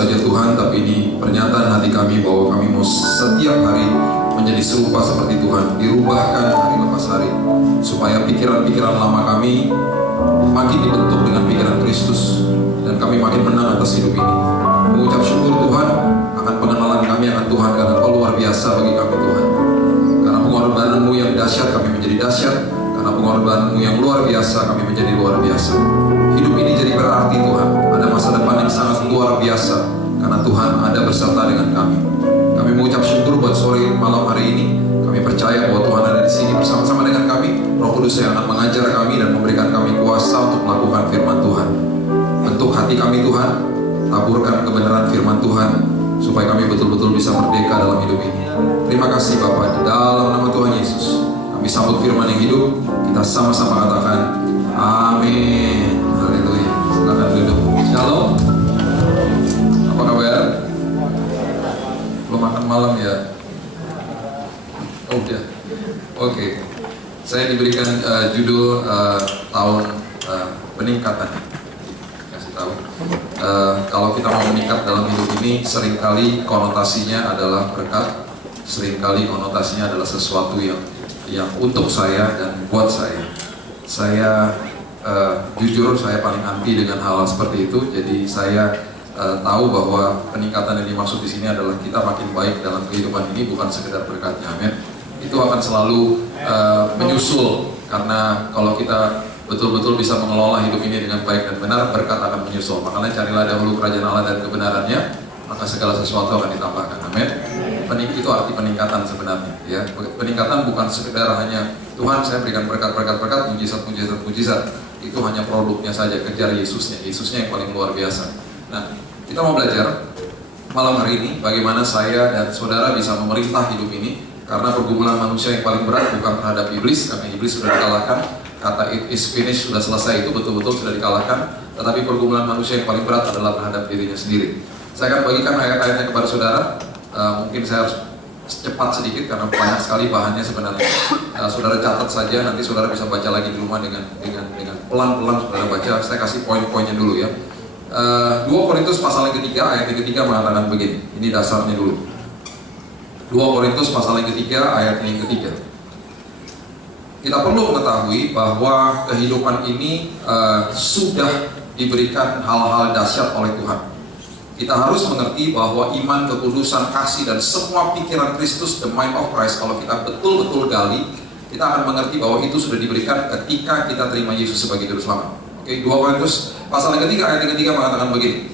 saja Tuhan, tapi ini pernyataan hati kami bahwa kami mau setiap hari menjadi serupa seperti Tuhan, dirubahkan hari lepas hari, supaya pikiran-pikiran lama kami makin dibentuk dengan pikiran Kristus, dan kami makin menang atas hidup ini. Mengucap syukur Tuhan akan pengenalan kami akan Tuhan, karena Engkau luar biasa bagi kami Tuhan. Karena pengorbananmu yang dahsyat kami menjadi dahsyat, karena pengorbananmu yang luar biasa kami menjadi luar biasa. Hidup ini jadi berarti Tuhan, ada masa depan yang sangat luar biasa, karena Tuhan ada beserta dengan kami. Kami mengucap syukur buat sore malam hari ini. Kami percaya bahwa Tuhan ada di sini bersama-sama dengan kami. Roh Kudus yang akan mengajar kami dan memberikan kami kuasa untuk melakukan firman Tuhan. Bentuk hati kami Tuhan, taburkan kebenaran firman Tuhan, supaya kami betul-betul bisa merdeka dalam hidup ini. Terima kasih Bapa, di dalam nama Tuhan Yesus kami sambut firman yang hidup. Kita sama-sama katakan amin. Haleluya. Silakan duduk. Shalom. Apa kabar? Belum makan malam ya? Oh udah. Oke. Saya diberikan judul tahun peningkatan. Kasih tahu. Kalau kita mau meningkat dalam hidup ini, seringkali konotasinya adalah berkat, seringkali konotasinya adalah sesuatu yang untuk saya dan buat saya. Saya jujur saya paling anti dengan hal seperti itu. Jadi saya tahu bahwa peningkatan yang dimaksud di sini adalah kita makin baik dalam kehidupan ini, bukan sekedar berkatnya. Amin. Itu akan selalu menyusul, karena kalau kita betul-betul bisa mengelola hidup ini dengan baik dan benar, berkat akan menyusul. Makanya carilah dahulu kerajaan Allah dan kebenarannya, maka segala sesuatu akan ditambahkan. Amin. Itu arti peningkatan sebenarnya. Ya, peningkatan bukan sekedar hanya Tuhan saya berikan berkat, mujizat. Itu hanya produknya saja. Kejar Yesusnya yang paling luar biasa. Nah, kita mau belajar malam hari ini bagaimana saya dan saudara bisa memerintah hidup ini, karena pergumulan manusia yang paling berat bukan terhadap iblis, karena iblis sudah dikalahkan. Kata it is finished, sudah selesai, itu betul-betul sudah dikalahkan. Tetapi pergumulan manusia yang paling berat adalah terhadap dirinya sendiri. Saya akan bagikan ayat-ayatnya kepada saudara. Mungkin saya harus cepat sedikit karena banyak sekali bahannya sebenarnya. Saudara catat saja, nanti saudara bisa baca lagi di rumah dengan pelan-pelan saudara baca. Saya kasih poin-poinnya dulu ya. 2 Korintus pasal yang ketiga, ayat yang ketiga mengatakan begini. Ini dasarnya dulu. 2 Korintus pasal yang ketiga, ayat yang ketiga. Kita perlu mengetahui bahwa kehidupan ini sudah diberikan hal-hal dahsyat oleh Tuhan. Kita harus mengerti bahwa iman, kekudusan, kasih, dan semua pikiran Kristus, the mind of Christ, kalau kita betul-betul gali, kita akan mengerti bahwa itu sudah diberikan ketika kita terima Yesus sebagai Juru Selamat. Oke, 2 Korintus pasal yang ketiga, ayat yang ketiga mengatakan begini.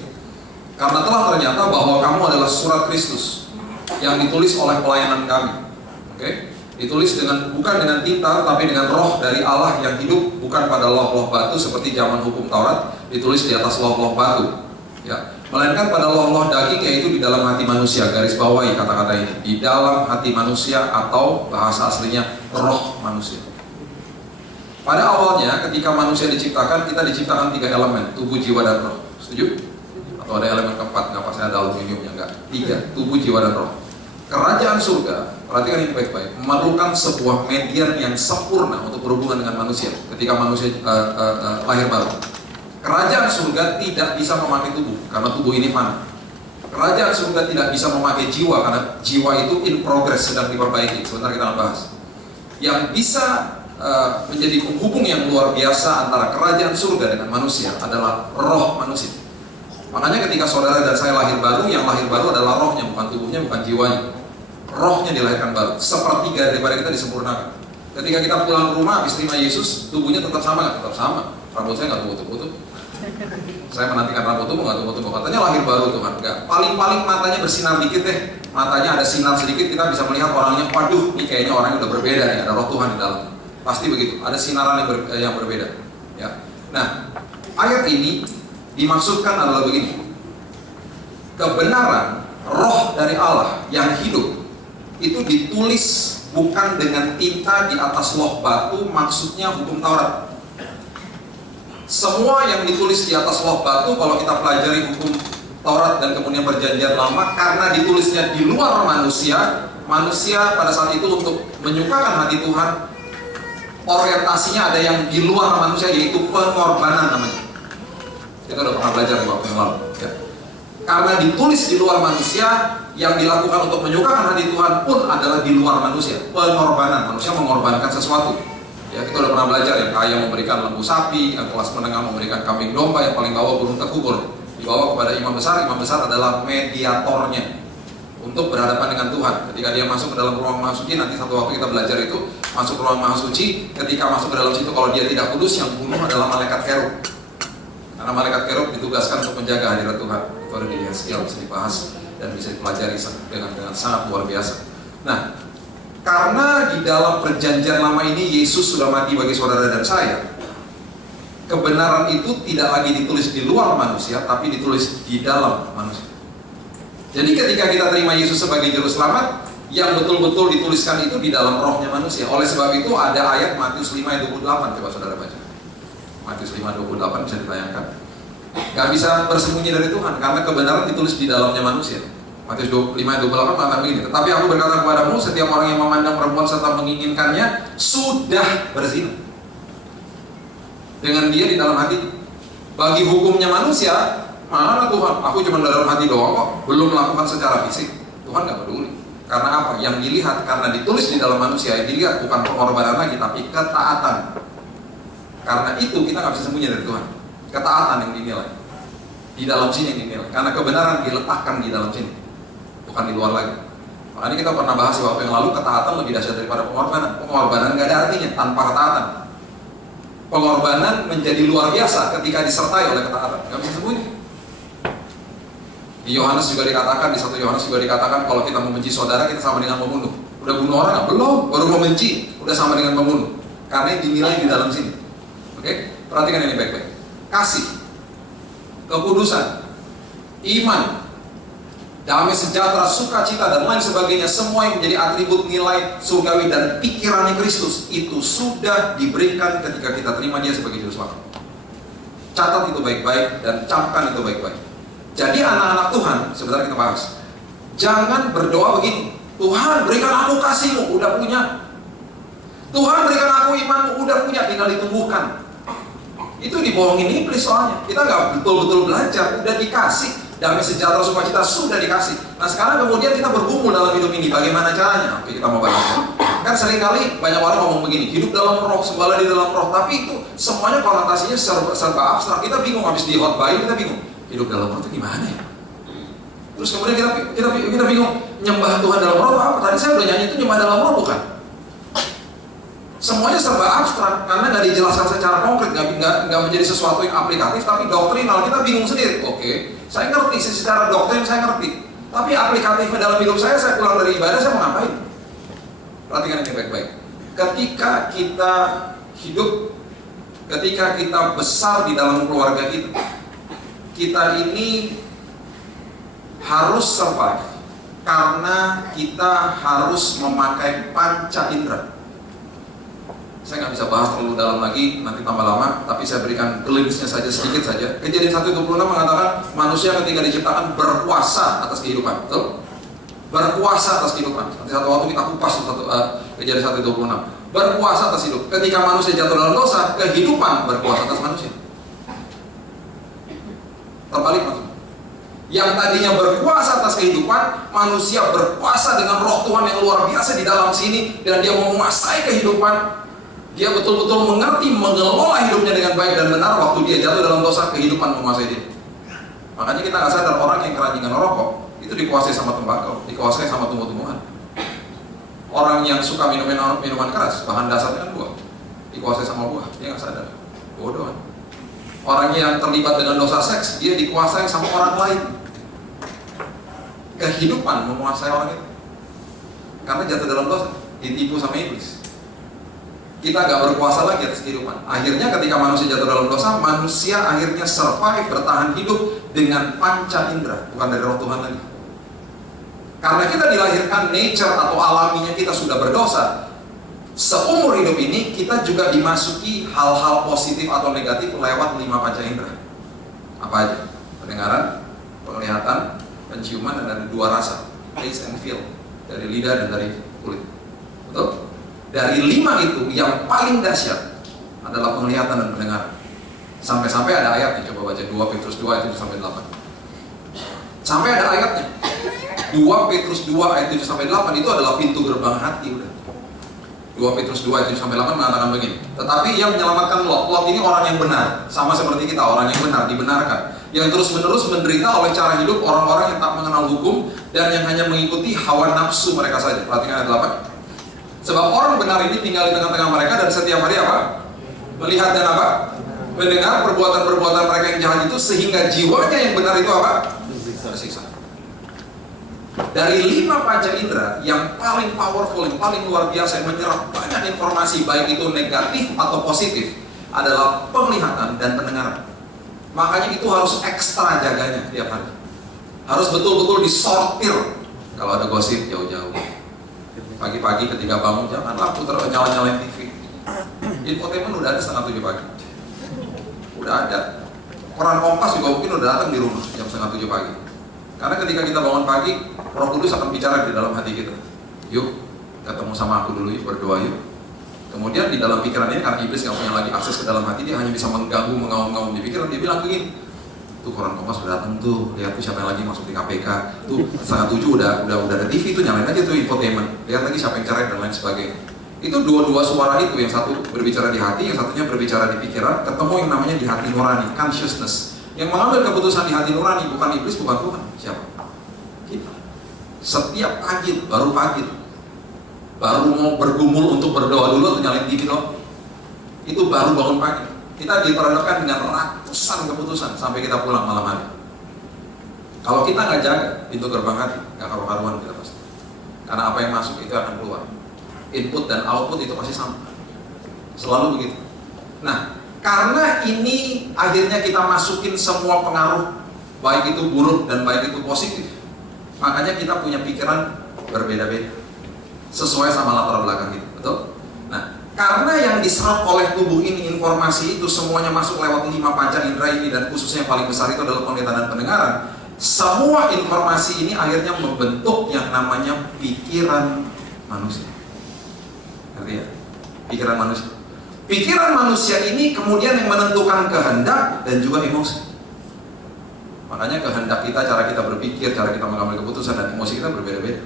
Karena telah ternyata bahwa kamu adalah surat Kristus yang ditulis oleh pelayanan kami. Oke, ditulis bukan dengan tinta, tapi dengan roh dari Allah yang hidup, bukan pada loh-loh batu seperti zaman hukum Taurat, ditulis di atas loh-loh batu. Ya, melainkan pada loh-loh daging, yaitu di dalam hati manusia. Garis bawahi kata-kata ini, di dalam hati manusia, atau bahasa aslinya roh manusia. Pada awalnya ketika manusia diciptakan, kita diciptakan 3 elemen, tubuh, jiwa, dan roh. Setuju? Atau ada elemen keempat? Nggak, pasti ada aluminiumnya. Enggak, 3, tubuh, jiwa, dan roh. Kerajaan surga, perhatikan ini baik-baik, memerlukan sebuah median yang sempurna untuk berhubungan dengan manusia ketika manusia lahir baru. Kerajaan surga tidak bisa memakai tubuh, karena tubuh ini fana. Kerajaan surga tidak bisa memakai jiwa, karena jiwa itu in progress, sedang diperbaiki. Sebentar kita akan bahas. Yang bisa menjadi penghubung yang luar biasa antara kerajaan surga dengan manusia adalah roh manusia. Makanya ketika saudara dan saya lahir baru, yang lahir baru adalah rohnya, bukan tubuhnya, bukan jiwanya. Rohnya dilahirkan baru, sepertiga daripada kita disempurnakan. Ketika kita pulang ke rumah habis terima Yesus, tubuhnya tetap sama, nggak? Tetap sama. Rambut saya nggak tumbuh-tumbuh. Saya menantikan rambut tubuh nggak tumbuh-tumbuh. Katanya lahir baru Tuhan, nggak. Paling-paling matanya bersinar dikit deh. Matanya ada sinar sedikit, kita bisa melihat orangnya. Waduh, ini kayaknya orang yang udah berbeda nih. Ada roh Tuhan di dalam. Pasti begitu. Ada sinaran yang berbeda. Ya. Nah, ayat ini dimaksudkan adalah begini. Kebenaran roh dari Allah yang hidup itu ditulis bukan dengan tinta di atas loh batu, maksudnya hukum Taurat. Semua yang ditulis di atas loh batu, kalau kita pelajari hukum Taurat dan kemudian perjanjian lama, karena ditulisnya di luar manusia, manusia pada saat itu untuk menyukakan hati Tuhan, orientasinya ada yang di luar manusia, yaitu pengorbanan namanya. Kita udah pernah belajar di waktu yang lalu ya. Karena ditulis di luar manusia, yang dilakukan untuk menyukakan hati Tuhan pun adalah di luar manusia. Pengorbanan, manusia mengorbankan sesuatu. Ya, kita udah pernah belajar, yang kaya memberikan lembu sapi, yang kelas menengah memberikan kambing domba, yang paling bawah burung tekubur. Dibawa kepada imam besar adalah mediatornya untuk berhadapan dengan Tuhan. Ketika dia masuk ke dalam ruang maha suci, nanti satu waktu kita belajar itu, masuk ke ruang maha suci, ketika masuk ke dalam situ, kalau dia tidak kudus, yang bunuh adalah malaikat kerub. Karena malaikat kerub ditugaskan untuk menjaga hadirat Tuhan. Itu ada di Yeskiel, bisa dibahas dan bisa dipelajari dengan sangat luar biasa. Nah, karena di dalam perjanjian lama ini Yesus sudah mati bagi saudara dan saya, kebenaran itu tidak lagi ditulis di luar manusia, tapi ditulis di dalam manusia. Jadi ketika kita terima Yesus sebagai juru selamat, yang betul-betul dituliskan itu di dalam rohnya manusia. Oleh sebab itu ada ayat Matius 5 ayat 28, coba saudara baca. Matius 5 ayat 28 bisa ditayangkan. Gak bisa bersembunyi dari Tuhan, karena kebenaran ditulis di dalamnya manusia. Matius 5 ayat 28 mengatakan begini, tetapi aku berkata kepadamu, setiap orang yang memandang perempuan serta menginginkannya sudah berzina dengan dia di dalam hati. Bagi hukumnya manusia, mana Tuhan? Aku cuma dalam hati doang kok, belum melakukan secara fisik. Tuhan gak peduli. Karena apa? Yang dilihat, karena ditulis di dalam manusia, yang dilihat bukan pengorbanan lagi, tapi ketaatan. Karena itu kita gak bisa sembunyi dari Tuhan. Ketaatan yang dinilai di dalam sini yang dinilai, karena kebenaran diletakkan di dalam sini, bukan di luar lagi. Makanya kita pernah bahas waktu yang lalu, ketaatan lebih dahsyat daripada pengorbanan. Pengorbanan gak ada artinya tanpa ketaatan. Pengorbanan menjadi luar biasa ketika disertai oleh ketaatan, gak bisa sembunyi. Di Yohanes juga dikatakan, di 1 Yohanes juga dikatakan, kalau kita membenci saudara, kita sama dengan membunuh. Udah bunuh orang? Belum, baru membenci, udah sama dengan membunuh. Karena dinilai di dalam sini. Oke? Perhatikan ini baik-baik. Kasih, kekudusan, iman, damai sejahtera, sukacita, dan lain sebagainya, semua yang menjadi atribut nilai surgawi dan pikirannya Kristus, itu sudah diberikan ketika kita terima Dia sebagai juru selamat. Catat itu baik-baik dan camkan itu baik-baik. Jadi anak-anak Tuhan, sebentar kita bahas, jangan berdoa begini, Tuhan berikan aku kasih-Mu, udah punya. Tuhan berikan aku iman-Mu, udah punya, tinggal ditumbuhkan. Itu dibohongin iblis soalnya. Kita nggak betul-betul belajar, udah dikasih. Damai sejahtera sukacita sudah dikasih. Nah sekarang kemudian kita bergumul dalam hidup ini, bagaimana caranya? Oke, kita mau bahas. Kan seringkali banyak orang ngomong begini, hidup dalam roh, sembala di dalam roh. Tapi itu semuanya konotasinya serba abstrak. Kita bingung, habis di khotbahin kita bingung. Hidup dalam roh itu gimana ya? Terus kemudian kita bingung, nyembah Tuhan dalam roh apa? Tadi saya udah nyanyi itu nyembah dalam roh bukan? Semuanya serba abstrak karena nggak dijelaskan secara konkret, nggak menjadi sesuatu yang aplikatif, tapi doktrinal. Kita bingung sendiri. Oke, saya ngerti secara doktrin, saya ngerti, tapi aplikatifnya dalam hidup saya pulang dari ibadah, saya mau ngapain? Perhatikan ini baik-baik. Ketika kita hidup, ketika kita besar di dalam keluarga kita ini harus survive karena kita harus memakai panca indera. Saya nggak bisa bahas terlalu dalam lagi, nanti tambah lama, tapi saya berikan glimpse-nya saja, sedikit saja. Kejadian 1:26 mengatakan manusia ketika diciptakan berkuasa atas kehidupan, betul? Berkuasa atas kehidupan. Nanti satu waktu kita kupas kejadian 1:26. Berkuasa atas hidup. Ketika manusia jatuh dalam dosa, kehidupan berkuasa atas manusia. Terbalik maksudnya. Yang tadinya berkuasa atas kehidupan, manusia berkuasa dengan roh Tuhan yang luar biasa di dalam sini, dan dia menguasai kehidupan. Dia betul-betul mengerti, mengelola hidupnya dengan baik dan benar. Waktu dia jatuh dalam dosa, kehidupan menguasai dia. Makanya kita nggak sadar orang yang keranjingan rokok itu dikuasai sama tembakau, dikuasai sama tumbuh-tumbuhan. Orang yang suka minuman keras, bahan dasarnya kan buah, dikuasai sama buah, dia nggak sadar, bodoh kan? Orang yang terlibat dengan dosa seks, dia dikuasai sama orang lain. Kehidupan menguasai orang itu, karena jatuh dalam dosa, ditipu sama iblis. Kita gak berkuasa lagi atas kehidupan. Akhirnya ketika manusia jatuh dalam dosa, manusia akhirnya survive, bertahan hidup dengan panca indera, bukan dari roh Tuhan lagi. Karena kita dilahirkan nature atau alaminya kita sudah berdosa. Seumur hidup ini kita juga dimasuki hal-hal positif atau negatif lewat 5 panca indera. Apa aja? Pendengaran, penglihatan, penciuman, dan dari 2 rasa, taste and feel, dari lidah dan dari kulit. Betul? Dari 5 itu yang paling dahsyat adalah penglihatan dan pendengaran. Sampai-sampai ada ayatnya, coba baca 2 Petrus 2 itu sampai 8. Sampai ada ayatnya. 2 Petrus 2 ayat 7 sampai 8 itu adalah pintu gerbang hati udah. 2 Petrus 2 ayat 7 sampai 8 mengatakan begini. Tetapi yang menyelamatkan Lot. Lot ini orang yang benar, sama seperti kita, orang yang benar, dibenarkan. Yang terus-menerus menderita oleh cara hidup orang-orang yang tak mengenal hukum dan yang hanya mengikuti hawa nafsu mereka saja. Perhatikan ayat 8. Sebab orang benar ini tinggal di tengah-tengah mereka dan setiap hari apa? Melihat dan apa? Mendengar perbuatan-perbuatan mereka yang jahat itu sehingga jiwanya yang benar itu apa? Tersiksa. Dari 5 panca indera yang paling powerful, yang paling luar biasa, yang menyerap banyak informasi baik itu negatif atau positif adalah penglihatan dan pendengaran. Makanya itu harus ekstra jaganya tiap hari. Harus betul-betul disortir. Kalau ada gosip jauh-jauh. Pagi-pagi ketika bangun janganlah putar nyala-nyalain TV. Infotainment udah ada 6:30 pagi. Udah ada. Koran Kompas juga mungkin udah datang di rumah jam 6:30 pagi. Karena ketika kita bangun pagi, Roh Kudus akan bicara di dalam hati kita. Yuk, ketemu sama aku dulu yuk, berdoa yuk. Kemudian di dalam pikiran ini, karena iblis gak punya lagi akses ke dalam hati, dia hanya bisa mengganggu, mengaum-ngaum di pikiran. Dia bilang begini, tuh koran Kompas udah datang tuh, lihat tuh siapa yang lagi masuk di KPK. Tuh 6:30 udah ada TV tuh, nyalain aja tuh infotainment. Lihat lagi siapa yang cerai dan lain sebagainya. Itu dua suara itu, yang satu berbicara di hati, yang satunya berbicara di pikiran, ketemu yang namanya di hati nurani, consciousness. Yang mengambil keputusan di hati nurani bukan iblis, bukan Tuhan. Siapa? Kita. Setiap pagi, baru mau bergumul untuk berdoa dulu atau nyalain TV dong. Itu baru bangun pagi. Kita diperhadapkan dengan ratusan keputusan sampai kita pulang malam hari. Kalau kita nggak jaga pintu gerbang hati, nggak karu-karuan kita pasti. Karena apa yang masuk itu akan keluar. Input dan output itu pasti sama. Selalu begitu. Nah, karena ini akhirnya kita masukin semua pengaruh, baik itu buruk dan baik itu positif. Makanya kita punya pikiran berbeda-beda sesuai sama latar belakang kita, betul? Nah, karena yang diserap oleh tubuh ini, informasi itu semuanya masuk lewat 5 panca indera ini, dan khususnya yang paling besar itu adalah penglihatan dan pendengaran. Semua informasi ini akhirnya membentuk yang namanya pikiran manusia. Ngerti ya? Pikiran manusia. Pikiran manusia ini kemudian yang menentukan kehendak dan juga emosi. Makanya kehendak kita, cara kita berpikir, cara kita mengambil keputusan, dan emosi kita berbeda-beda.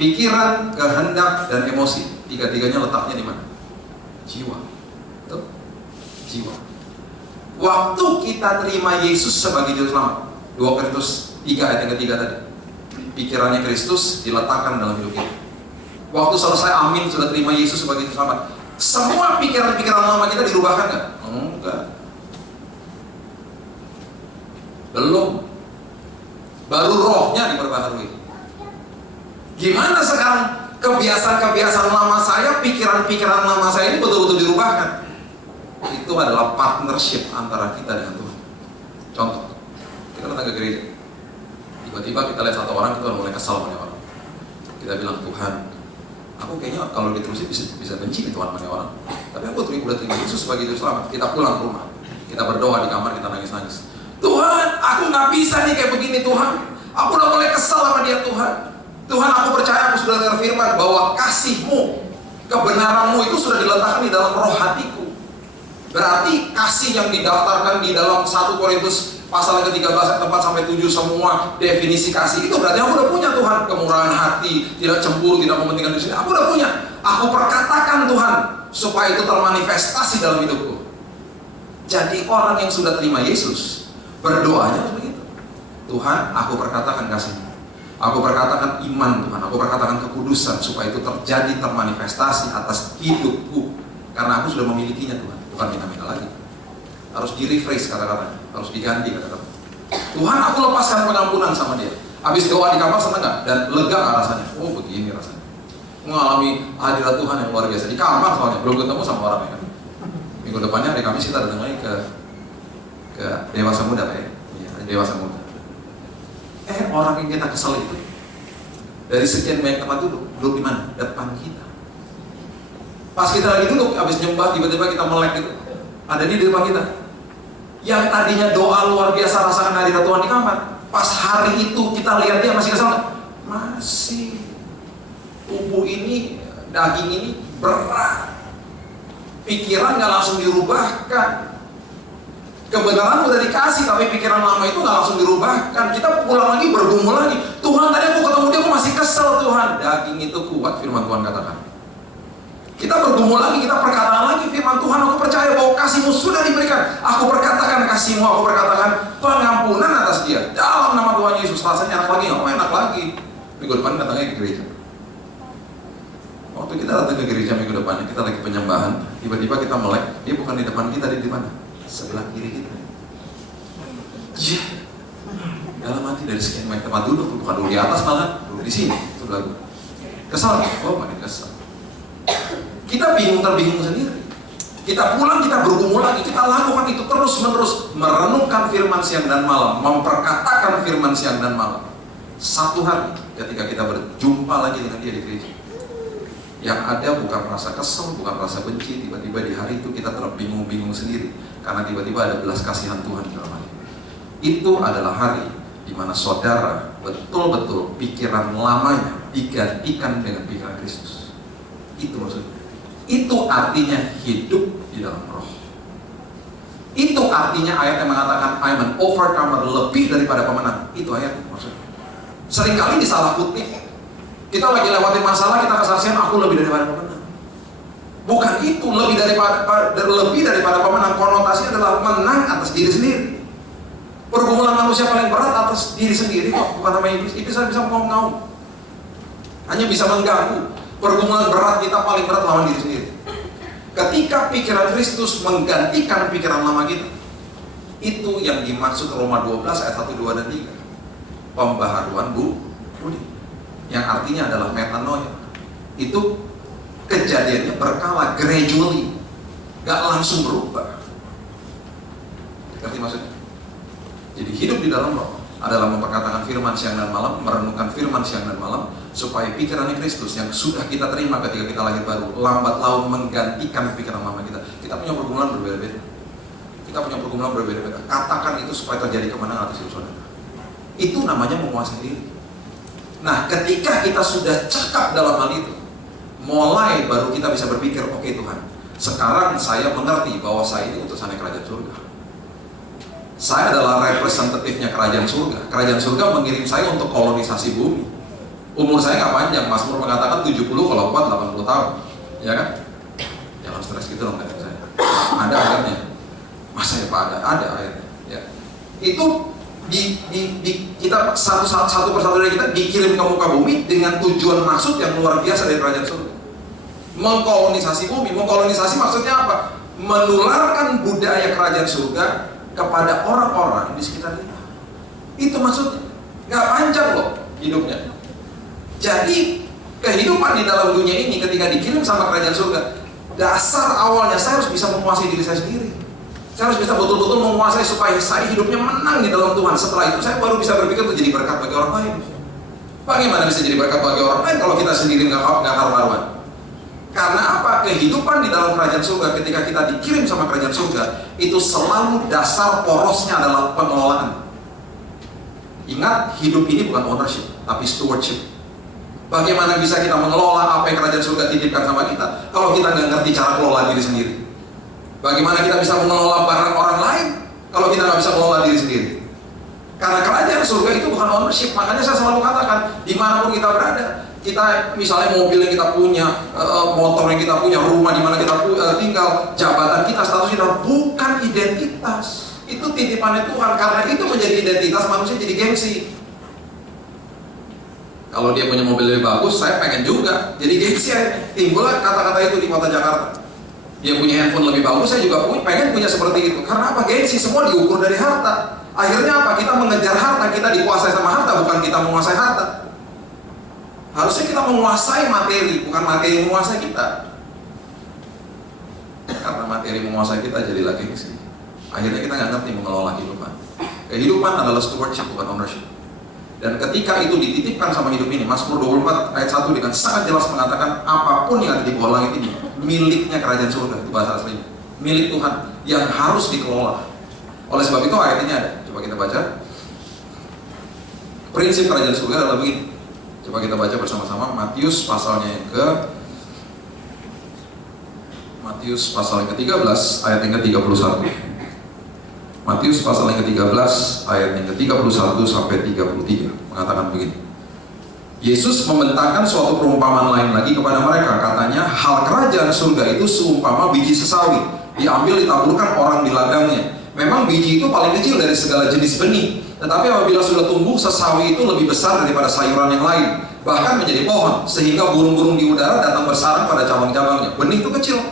Pikiran, kehendak, dan emosi, tiga-tiganya letaknya di mana? Jiwa. Betul? Jiwa. Waktu kita terima Yesus sebagai Juru Selamat, 2 Korintus 3 ayat yang ketiga tadi, pikirannya Kristus diletakkan dalam hidup kita. Waktu selesai amin, sudah terima Yesus sebagai Juru Selamat, semua pikiran-pikiran lama kita dirubahkan nggak? Enggak. Belum. Baru rohnya diperbaharui. Gimana sekarang kebiasaan-kebiasaan lama saya, pikiran-pikiran lama saya ini betul-betul dirubahkan? Itu adalah partnership antara kita dengan Tuhan. Contoh, kita datang ke gereja. Tiba-tiba kita lihat satu orang, kita mulai kesal sama orang. Kita bilang, Tuhan, aku kayaknya kalau diterusin bisa benci nih Tuhan sama orang. Tapi aku udah terima Yesus sebagai Juru Selamat. Kita pulang ke rumah, kita berdoa di kamar, kita nangis-nangis. Tuhan, aku nggak bisa nih kayak begini Tuhan. Aku udah mulai kesal sama dia Tuhan. Tuhan, aku percaya, aku sudah dengar firman bahwa kasih-Mu, kebenaran-Mu itu sudah diletakkan di dalam roh hatiku. Berarti kasih yang didaftarkan di dalam 1 Korintus pasal yang ke-13 ayat 4 sampai 7 semua definisi kasih itu berarti aku udah punya Tuhan. Kemurahan hati, tidak cemburu, tidak mementingkan diri sendiri, aku udah punya. Aku perkatakan Tuhan supaya itu termanifestasi dalam hidupku. Jadi orang yang sudah terima Yesus berdoanya harus begitu. Tuhan, aku perkatakan kasih-Mu. Aku perkatakan iman Tuhan, aku perkatakan kekudusan supaya itu terjadi, termanifestasi atas hidupku. Karena aku sudah memilikinya Tuhan. Bukan minta-minta lagi. Harus di-refresh kata-katanya, harus diganti kata-kata. Tuhan, aku lepaskan pengampunan sama dia. Habis doa di kamar senang gak? Dan lega gak rasanya? Oh begini rasanya. Mengalami hadirat Tuhan yang luar biasa. Di kamar soalnya, belum ketemu sama orangnya kan. Minggu depannya hari Kamis kita datang lagi ke Dewasa Muda Pak ya. Iya, Dewasa Muda. Orang yang kita kesel itu dari sekian banyak tempat duduk di mana? Depan kita. Pas kita lagi duduk, habis nyembah, tiba-tiba kita melek gitu. Ada di depan kita. Yang tadinya doa luar biasa rasakan hadirat Tuhan di kamar, pas hari itu kita lihat dia masih kesal nggak? Masih. Tubuh ini, daging ini berat. Pikiran nggak langsung dirubahkan. Kebenaran udah dikasih, tapi pikiran lama itu nggak langsung dirubahkan. Kita pulang lagi, bergumul lagi. Tuhan, tadi aku ketemu dia, aku masih kesel Tuhan. Daging itu kuat, firman Tuhan katakan. Kita bergumul lagi, kita perkataan lagi firman Tuhan. Aku percaya bahwa kasih-Mu sudah diberikan. Aku perkatakan kasih-Mu, aku perkatakan pengampunan atas dia. Dalam nama Tuhan Yesus, rasanya enak lagi, nggak enak lagi. Minggu depan datangnya ke gereja. Waktu kita datang ke gereja minggu depan, kita lagi penyembahan, tiba-tiba kita melek, dia bukan di depan kita, dia di mana? Sebelah kiri kita. Iya. Dalam hati dari sekian banyak tempat duduk, bukan dulu di atas malah, dulu di sini. Itu lagu. Kesal? Oh, makin kesal. Kita terbingung sendiri. Kita pulang, kita bergumul lagi, kita lakukan itu terus-menerus, merenungkan firman siang dan malam, memperkatakan firman siang dan malam. Satu hari ketika kita berjumpa lagi dengan dia di gereja, yang ada bukan rasa kesel, bukan rasa benci, tiba-tiba di hari itu kita terbingung-bingung sendiri karena tiba-tiba ada belas kasihan Tuhan di dalam hati. Itu adalah hari di mana saudara betul-betul pikiran lamanya digantikan dengan pikiran Kristus. Itu maksudnya. Itu artinya hidup di dalam roh. Itu artinya ayat yang mengatakan I'm an overcomer, lebih daripada pemenang. Itu ayat maksudnya. Seringkali disalah kutip. Kita lagi lewatin masalah, kita kesaksian aku lebih daripada pemenang. Bukan itu, lebih daripada pemenang. Konotasinya adalah menang atas diri sendiri. Pergumulan manusia paling berat atas diri sendiri kok, bukan sama iblis. Iblis bisa ngomong-ngomong, hanya bisa mengganggu. Pergumulan berat kita paling berat lawan diri sendiri. Ketika pikiran Kristus menggantikan pikiran lama kita, itu yang dimaksud Roma 12 ayat 1, 2, dan 3. Pembaharuan budi, yang artinya adalah metanoia. Itu kejadiannya berkala, gradually, gak langsung berubah. Ngerti maksudnya? Jadi hidup di dalam roh adalah memperkatakan firman siang dan malam, merenungkan firman siang dan malam, supaya pikirannya Kristus yang sudah kita terima ketika kita lahir baru, lambat laun menggantikan pikiran lama kita. Kita punya pergumulan berbeda-beda. Katakan itu supaya terjadi kemenangan atas hidup saudara. Itu namanya menguasai diri. Nah, ketika kita sudah cakap dalam hal itu, mulai baru kita bisa berpikir, oke Tuhan, sekarang saya mengerti bahwa saya ini utusannya kerajaan surga. Saya adalah representatifnya kerajaan surga. Kerajaan surga mengirim saya untuk kolonisasi bumi. Umur saya nggak panjang, Mazmur mengatakan 70 kalau kuat 80 tahun. Ya kan? Jangan stres gitu dong kata saya. Ada ayatnya. Masa ya Pak ada ayatnya. Ya. Itu kita satu persatu dari kita dikirim ke muka bumi dengan tujuan maksud yang luar biasa dari kerajaan surga. Mengkolonisasi bumi. Mengkolonisasi maksudnya apa? Menularkan budaya kerajaan surga kepada orang-orang di sekitar kita. Itu maksudnya. Gak panjang loh hidupnya. Jadi kehidupan di dalam dunia ini ketika dikirim sama kerajaan surga, dasar awalnya saya harus bisa menguasai diri saya sendiri. Saya harus bisa betul-betul menguasai supaya saya hidupnya menang di dalam Tuhan. Setelah itu saya baru bisa berpikir untuk jadi berkat bagi orang lain. Bagaimana bisa jadi berkat bagi orang lain kalau kita sendiri nggak karuan? Karena apa? Kehidupan di dalam kerajaan surga ketika kita dikirim sama kerajaan surga, itu selalu dasar porosnya adalah pengelolaan. Ingat, hidup ini bukan ownership, tapi stewardship. Bagaimana bisa kita mengelola apa yang kerajaan surga titipkan sama kita kalau kita nggak ngerti cara kelola diri sendiri? Bagaimana kita bisa mengelola barang orang lain kalau kita nggak bisa mengelola diri sendiri? Karena kerajaan surga itu bukan ownership. Makanya saya selalu katakan, dimanapun kita berada, kita misalnya mobil yang kita punya, motor yang kita punya, rumah di mana kita tinggal, jabatan kita, status kita, bukan identitas. Itu titipannya Tuhan. Karena itu menjadi identitas, manusia jadi gengsi. Kalau dia punya mobil lebih bagus, saya pengen juga. Jadi gengsi, timbullah kata-kata itu di kota Jakarta. Dia punya handphone lebih bagus, saya juga pengen punya seperti itu. Karena apa? Gengsi, semua diukur dari harta. Akhirnya apa? Kita mengejar harta, kita dikuasai sama harta, bukan kita menguasai harta. Harusnya kita menguasai materi, bukan materi menguasai kita. Karena materi menguasai kita, jadilah gengsi. Akhirnya kita nggak ngerti mengelola kehidupan. Kehidupan adalah stewardship, bukan ownership. Dan ketika itu dititipkan sama hidup ini, Mazmur 24 ayat 1 dengan sangat jelas mengatakan apapun yang ada di bawah langit ini miliknya kerajaan surga, itu bahasa aslinya, milik Tuhan yang harus dikelola. Oleh sebab itu ayat ini ada. Coba kita baca. Prinsip kerajaan surga adalah begini. Coba kita baca bersama-sama Matius pasalnya yang Matius pasal yang ke-13 ayat yang ke-31. Matius pasal yang ke-13 ayat yang ke-31 sampai 33 mengatakan begini. Yesus membentangkan suatu perumpamaan lain lagi kepada mereka. Katanya, hal kerajaan surga itu seumpama biji sesawi, diambil ditaburkan orang di ladangnya. Memang biji itu paling kecil dari segala jenis benih, tetapi apabila sudah tumbuh, sesawi itu lebih besar daripada sayuran yang lain, bahkan menjadi pohon, sehingga burung-burung di udara datang bersarang pada cabang-cabangnya. Benih itu kecil,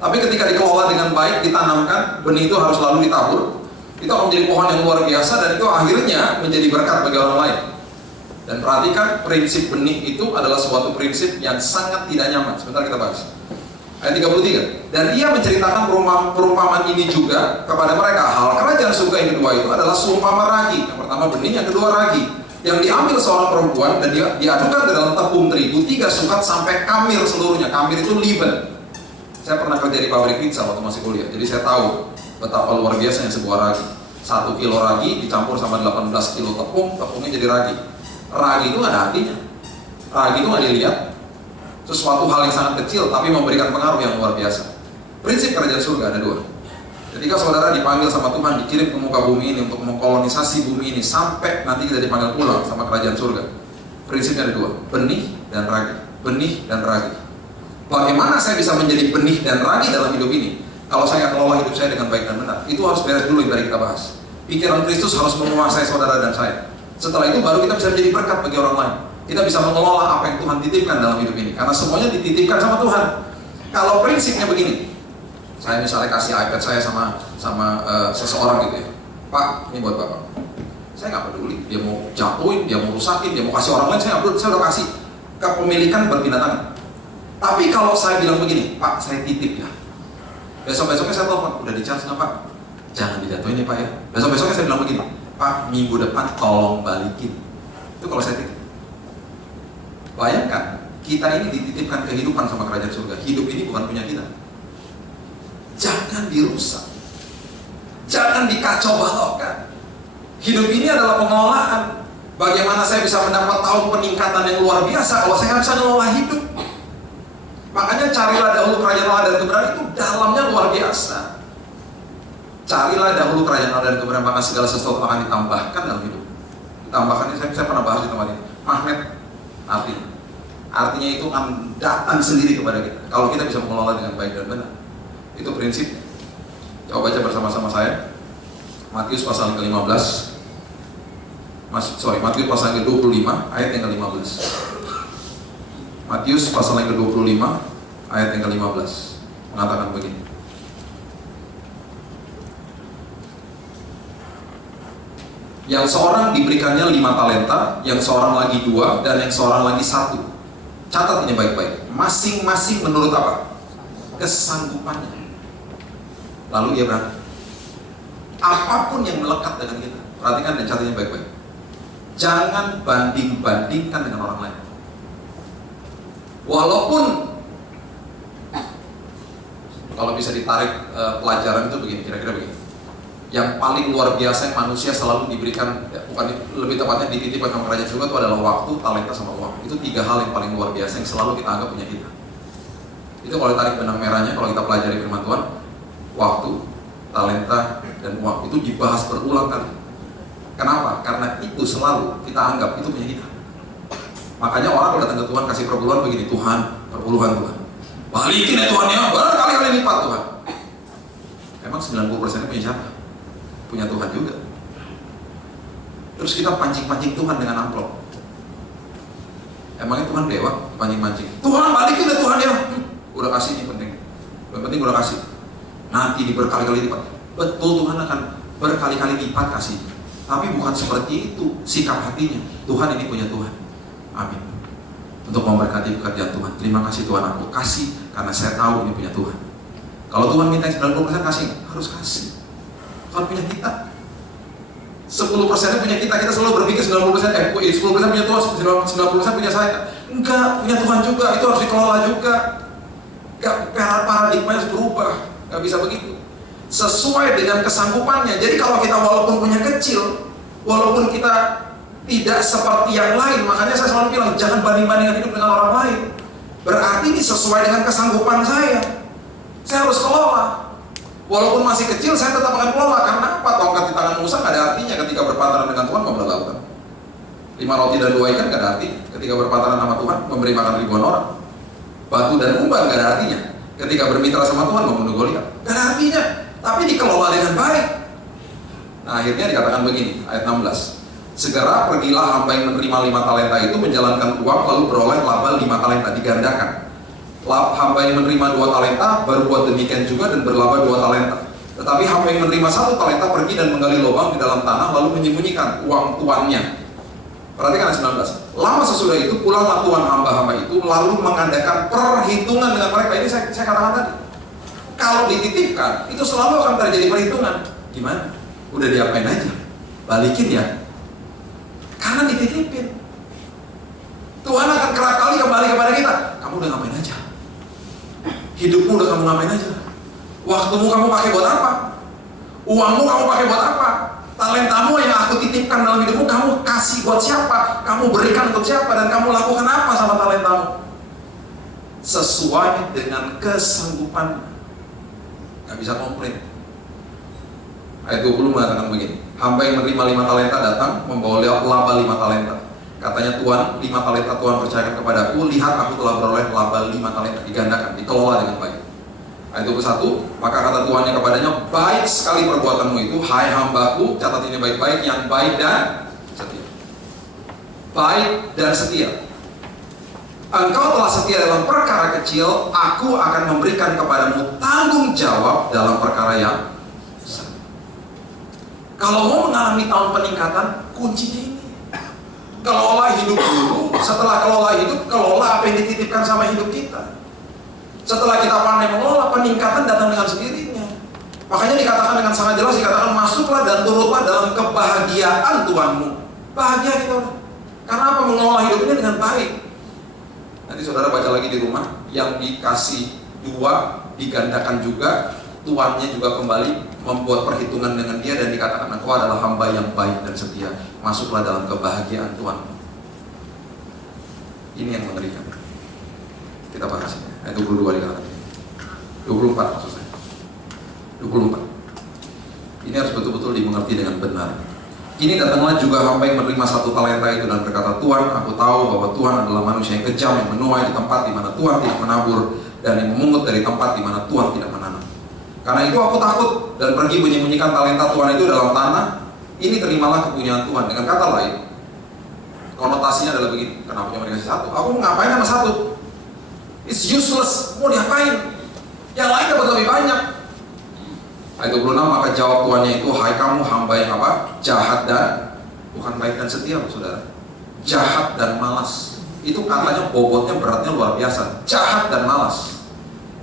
tapi ketika dikelola dengan baik, ditanamkan, benih itu harus lalu ditabur, itu akan menjadi pohon yang luar biasa, dan itu akhirnya menjadi berkat bagi orang lain. Dan perhatikan, prinsip benih itu adalah suatu prinsip yang sangat tidak nyaman. Sebentar kita bahas. Ayat 33. Dan ia menceritakan perumpamaan ini juga kepada mereka. Hal kerajaan surga yang kedua itu adalah seumpama ragi. Yang pertama benih, yang kedua ragi, yang diambil seorang perempuan dan diadukan ke dalam tepung terigu 3 sukat sampai kamir seluruhnya. Kamir itu leaven. Saya pernah kerja di pabrik pizza waktu masih kuliah, jadi saya tahu betapa luar biasanya sebuah ragi. 1 kilo ragi dicampur sama 18 kilo tepung, tepungnya jadi ragi. Ragi itu nggak ada artinya. Ragi itu nggak dilihat. Sesuatu hal yang sangat kecil tapi memberikan pengaruh yang luar biasa. Prinsip kerajaan surga ada 2. Ketika saudara dipanggil sama Tuhan, dikirim ke muka bumi ini untuk mengkolonisasi bumi ini sampai nanti kita dipanggil pulang sama kerajaan surga. Prinsipnya ada 2, benih dan ragi. Benih dan ragi. Bagaimana saya bisa menjadi benih dan ragi dalam hidup ini? Kalau saya kelola hidup saya dengan baik dan benar, itu harus beres dulu yang tadi kita bahas. Pikiran Kristus harus menguasai saudara dan saya. Setelah itu baru kita bisa menjadi berkat bagi orang lain. Kita bisa mengelola apa yang Tuhan titipkan dalam hidup ini, karena semuanya dititipkan sama Tuhan. Kalau prinsipnya begini, saya misalnya kasih iPad saya sama seseorang gitu ya, Pak, ini buat Bapak. Saya nggak peduli, dia mau jatuhin, dia mau rusakin, dia mau kasih orang lain, saya nggak peduli, saya udah kasih. Kepemilikan berpindah tangan. Tapi kalau saya bilang begini, Pak, saya titip ya. Besok-besoknya saya telepon, udah di-charge nggak Pak? Jangan dijatuhin ya Pak ya. Besok-besoknya saya bilang begini, Pak, minggu depan tolong balikin. Itu kalau saya titip. Bayangkan, kita ini dititipkan kehidupan sama kerajaan surga. Hidup ini bukan punya kita. Jangan dirusak. Jangan dikacau balokkan. Hidup ini adalah pengelolaan. Bagaimana saya bisa mendapat tahun peningkatan yang luar biasa kalau saya nggak bisa mengelola hidup? Makanya carilah dahulu kerajaan Allah dan kebenaran, itu dalamnya luar biasa. Carilah dahulu kerajaan Allah dan kebenaran, maka segala sesuatu akan ditambahkan dalam hidup. Ditambahkan ini saya pernah bahas di tempat ini. Magnet artinya itu akan datang sendiri kepada kita kalau kita bisa mengelola dengan baik dan benar. Itu prinsipnya. Coba baca bersama-sama saya Matius pasal yang ke-15. Matius pasal yang ke-25 ayat yang ke-15. Matius pasal yang ke-25 ayat yang ke-15 mengatakan begini. Yang seorang diberikannya 5 talenta, yang seorang lagi 2, dan yang seorang lagi 1. Catat ini baik-baik. Masing-masing menurut apa? Kesanggupannya. Lalu ia berangkat. Apapun yang melekat dengan kita, perhatikan dan catatnya baik-baik. Jangan banding-bandingkan dengan orang lain. Walaupun kalau bisa ditarik pelajaran itu begini, kira-kira begini. Yang paling luar biasa yang manusia selalu diberikan, bukan lebih tepatnya dititipkan sama kerajaan surga, itu adalah waktu, talenta, sama uang. Itu 3 hal yang paling luar biasa yang selalu kita anggap punya kita. Itu kalau tarik benang merahnya, kalau kita pelajari firman Tuhan, waktu, talenta, dan uang itu dibahas berulang kali. Kenapa? Karena itu selalu kita anggap itu punya kita. Makanya orang kalau datang ke Tuhan kasih perpuluhan begini, Tuhan, perpuluhan Tuhan, balikin ya Tuhan ya, berkali-kali lipat Tuhan. Emang 90% punya siapa? Punya Tuhan juga. Terus kita pancing-pancing Tuhan dengan amplop. Emangnya Tuhan dewa? Pancing-pancing, Tuhan balikin ya Tuhan ya. Udah kasih nih, penting. Yang penting udah kasih. Nanti berkali-kali lipat. Betul, Tuhan akan berkali-kali lipat kasih. Tapi bukan seperti itu sikap hatinya. Tuhan ini punya Tuhan. Amin. Untuk memberkati pekerjaan Tuhan. Terima kasih Tuhan, aku kasih karena saya tahu ini punya Tuhan. Kalau Tuhan minta 90% kasih, harus kasih. Tuhan punya kita. 10% punya kita. Kita selalu berpikir 90%, 10% punya Tuhan, 90% punya saya. Enggak, punya Tuhan juga. Itu harus dikelola juga. Paradigmanya harus berubah. Enggak bisa begitu. Sesuai dengan kesanggupannya. Jadi kalau kita walaupun punya kecil, walaupun kita tidak seperti yang lain, makanya saya selalu bilang jangan banding-bandingkan hidup dengan orang lain. Berarti ini sesuai dengan kesanggupan saya. Saya harus kelola. Walaupun masih kecil, saya tetap akan kelola. Karena apa? Tongkat ketika berpacaran dengan Tuhan kamu udah lakukan. 5 roti dan 2 ikan gak ada arti ketika berpacaran sama Tuhan, memberi makan ribuan orang. Batu dan umpan gak ada artinya ketika bermitra sama Tuhan, membunuh Goliat. Gak ada artinya, tapi dikelola dengan baik. Nah akhirnya dikatakan begini, ayat 16. Segera pergilah hamba yang menerima 5 talenta itu menjalankan uang lalu beroleh laba 5 talenta, digandakan. Hamba yang menerima 2 talenta berbuat demikian juga dan berlaba 2 talenta. Tetapi hamba yang menerima 1 talenta pergi dan menggali lubang di dalam tanah lalu menyembunyikan uang tuannya. Perhatikan ayat 19. Lama sesudah itu pulanglah tuan hamba-hamba itu lalu mengadakan perhitungan dengan mereka. Ini saya katakan tadi. Kalau dititipkan itu selalu akan terjadi perhitungan. Gimana? Udah diapain aja? Balikin ya. Karena dititipin. Tuhan akan kerap kali kembali kepada kita. Kamu udah ngapain aja? Hidupmu udah kamu ngapain aja? Waktumu kamu pakai buat apa? Uangmu kamu pakai buat apa? Talentamu yang aku titipkan dalam hidupmu kamu kasih buat siapa? Kamu berikan untuk siapa? Dan kamu lakukan apa sama talentamu? Sesuai dengan kesanggupan. Gak bisa komplain. Ayat 20 mengatakan begini. Hamba yang menerima 5 talenta datang membawa laba 5 talenta. Katanya Tuhan, 5 talenta Tuhan percayakan kepadaku. Lihat aku telah beroleh laba 5 talenta, digandakan, dikelola dengan baik. Ayat 21, maka kata tuannya kepadanya, baik sekali perbuatanmu itu, hai hambaku, catat ini baik-baik, yang baik dan setia. Baik dan setia. Engkau telah setia dalam perkara kecil, aku akan memberikan kepadamu tanggung jawab dalam perkara yang besar. Kalau mau mengalami tahun peningkatan, kuncinya ini. Kelola hidup dulu, setelah kelola hidup, kelola apa yang dititipkan sama hidup kita. Setelah kita pandai mengelola, peningkatan datang dengan sendirinya. Makanya dikatakan dengan sangat jelas, dikatakan masuklah dan turutlah dalam kebahagiaan Tuhanmu. Bahagia kita. Karena apa? Mengelola hidupnya dengan baik. Nanti saudara baca lagi di rumah, yang dikasih 2 digandakan juga, tuannya juga kembali membuat perhitungan dengan dia dan dikatakan engkau adalah hamba yang baik dan setia. Masuklah dalam kebahagiaan Tuhanmu. Ini yang mengerikan. Kita bahas ini. Ayat 22 dikatakan. 24 maksud saya. 24. Ini harus betul-betul dimengerti dengan benar. Ini datanglah juga hamba yang menerima 1 talenta itu dan berkata, Tuhan, aku tahu bahwa Tuhan adalah manusia yang kejam, yang menuai di tempat di mana Tuhan tidak menabur dan yang memungut dari tempat di mana Tuhan tidak menanam. Karena itu aku takut dan pergi menyembunyikan talenta Tuhan itu dalam tanah. Ini terimalah kepunyaan Tuhan. Dengan kata lain, konotasinya adalah begini. Kenapa cuma dikasih 1? Aku mau ngapain sama 1? It's useless, mau diapain? Yang lain dapat lebih banyak. Ayat 26, maka jawab tuannya itu, hai kamu hamba yang apa? Jahat dan, bukan baik dan setia, saudara. Jahat dan malas. Itu katanya bobotnya, beratnya luar biasa. Jahat dan malas.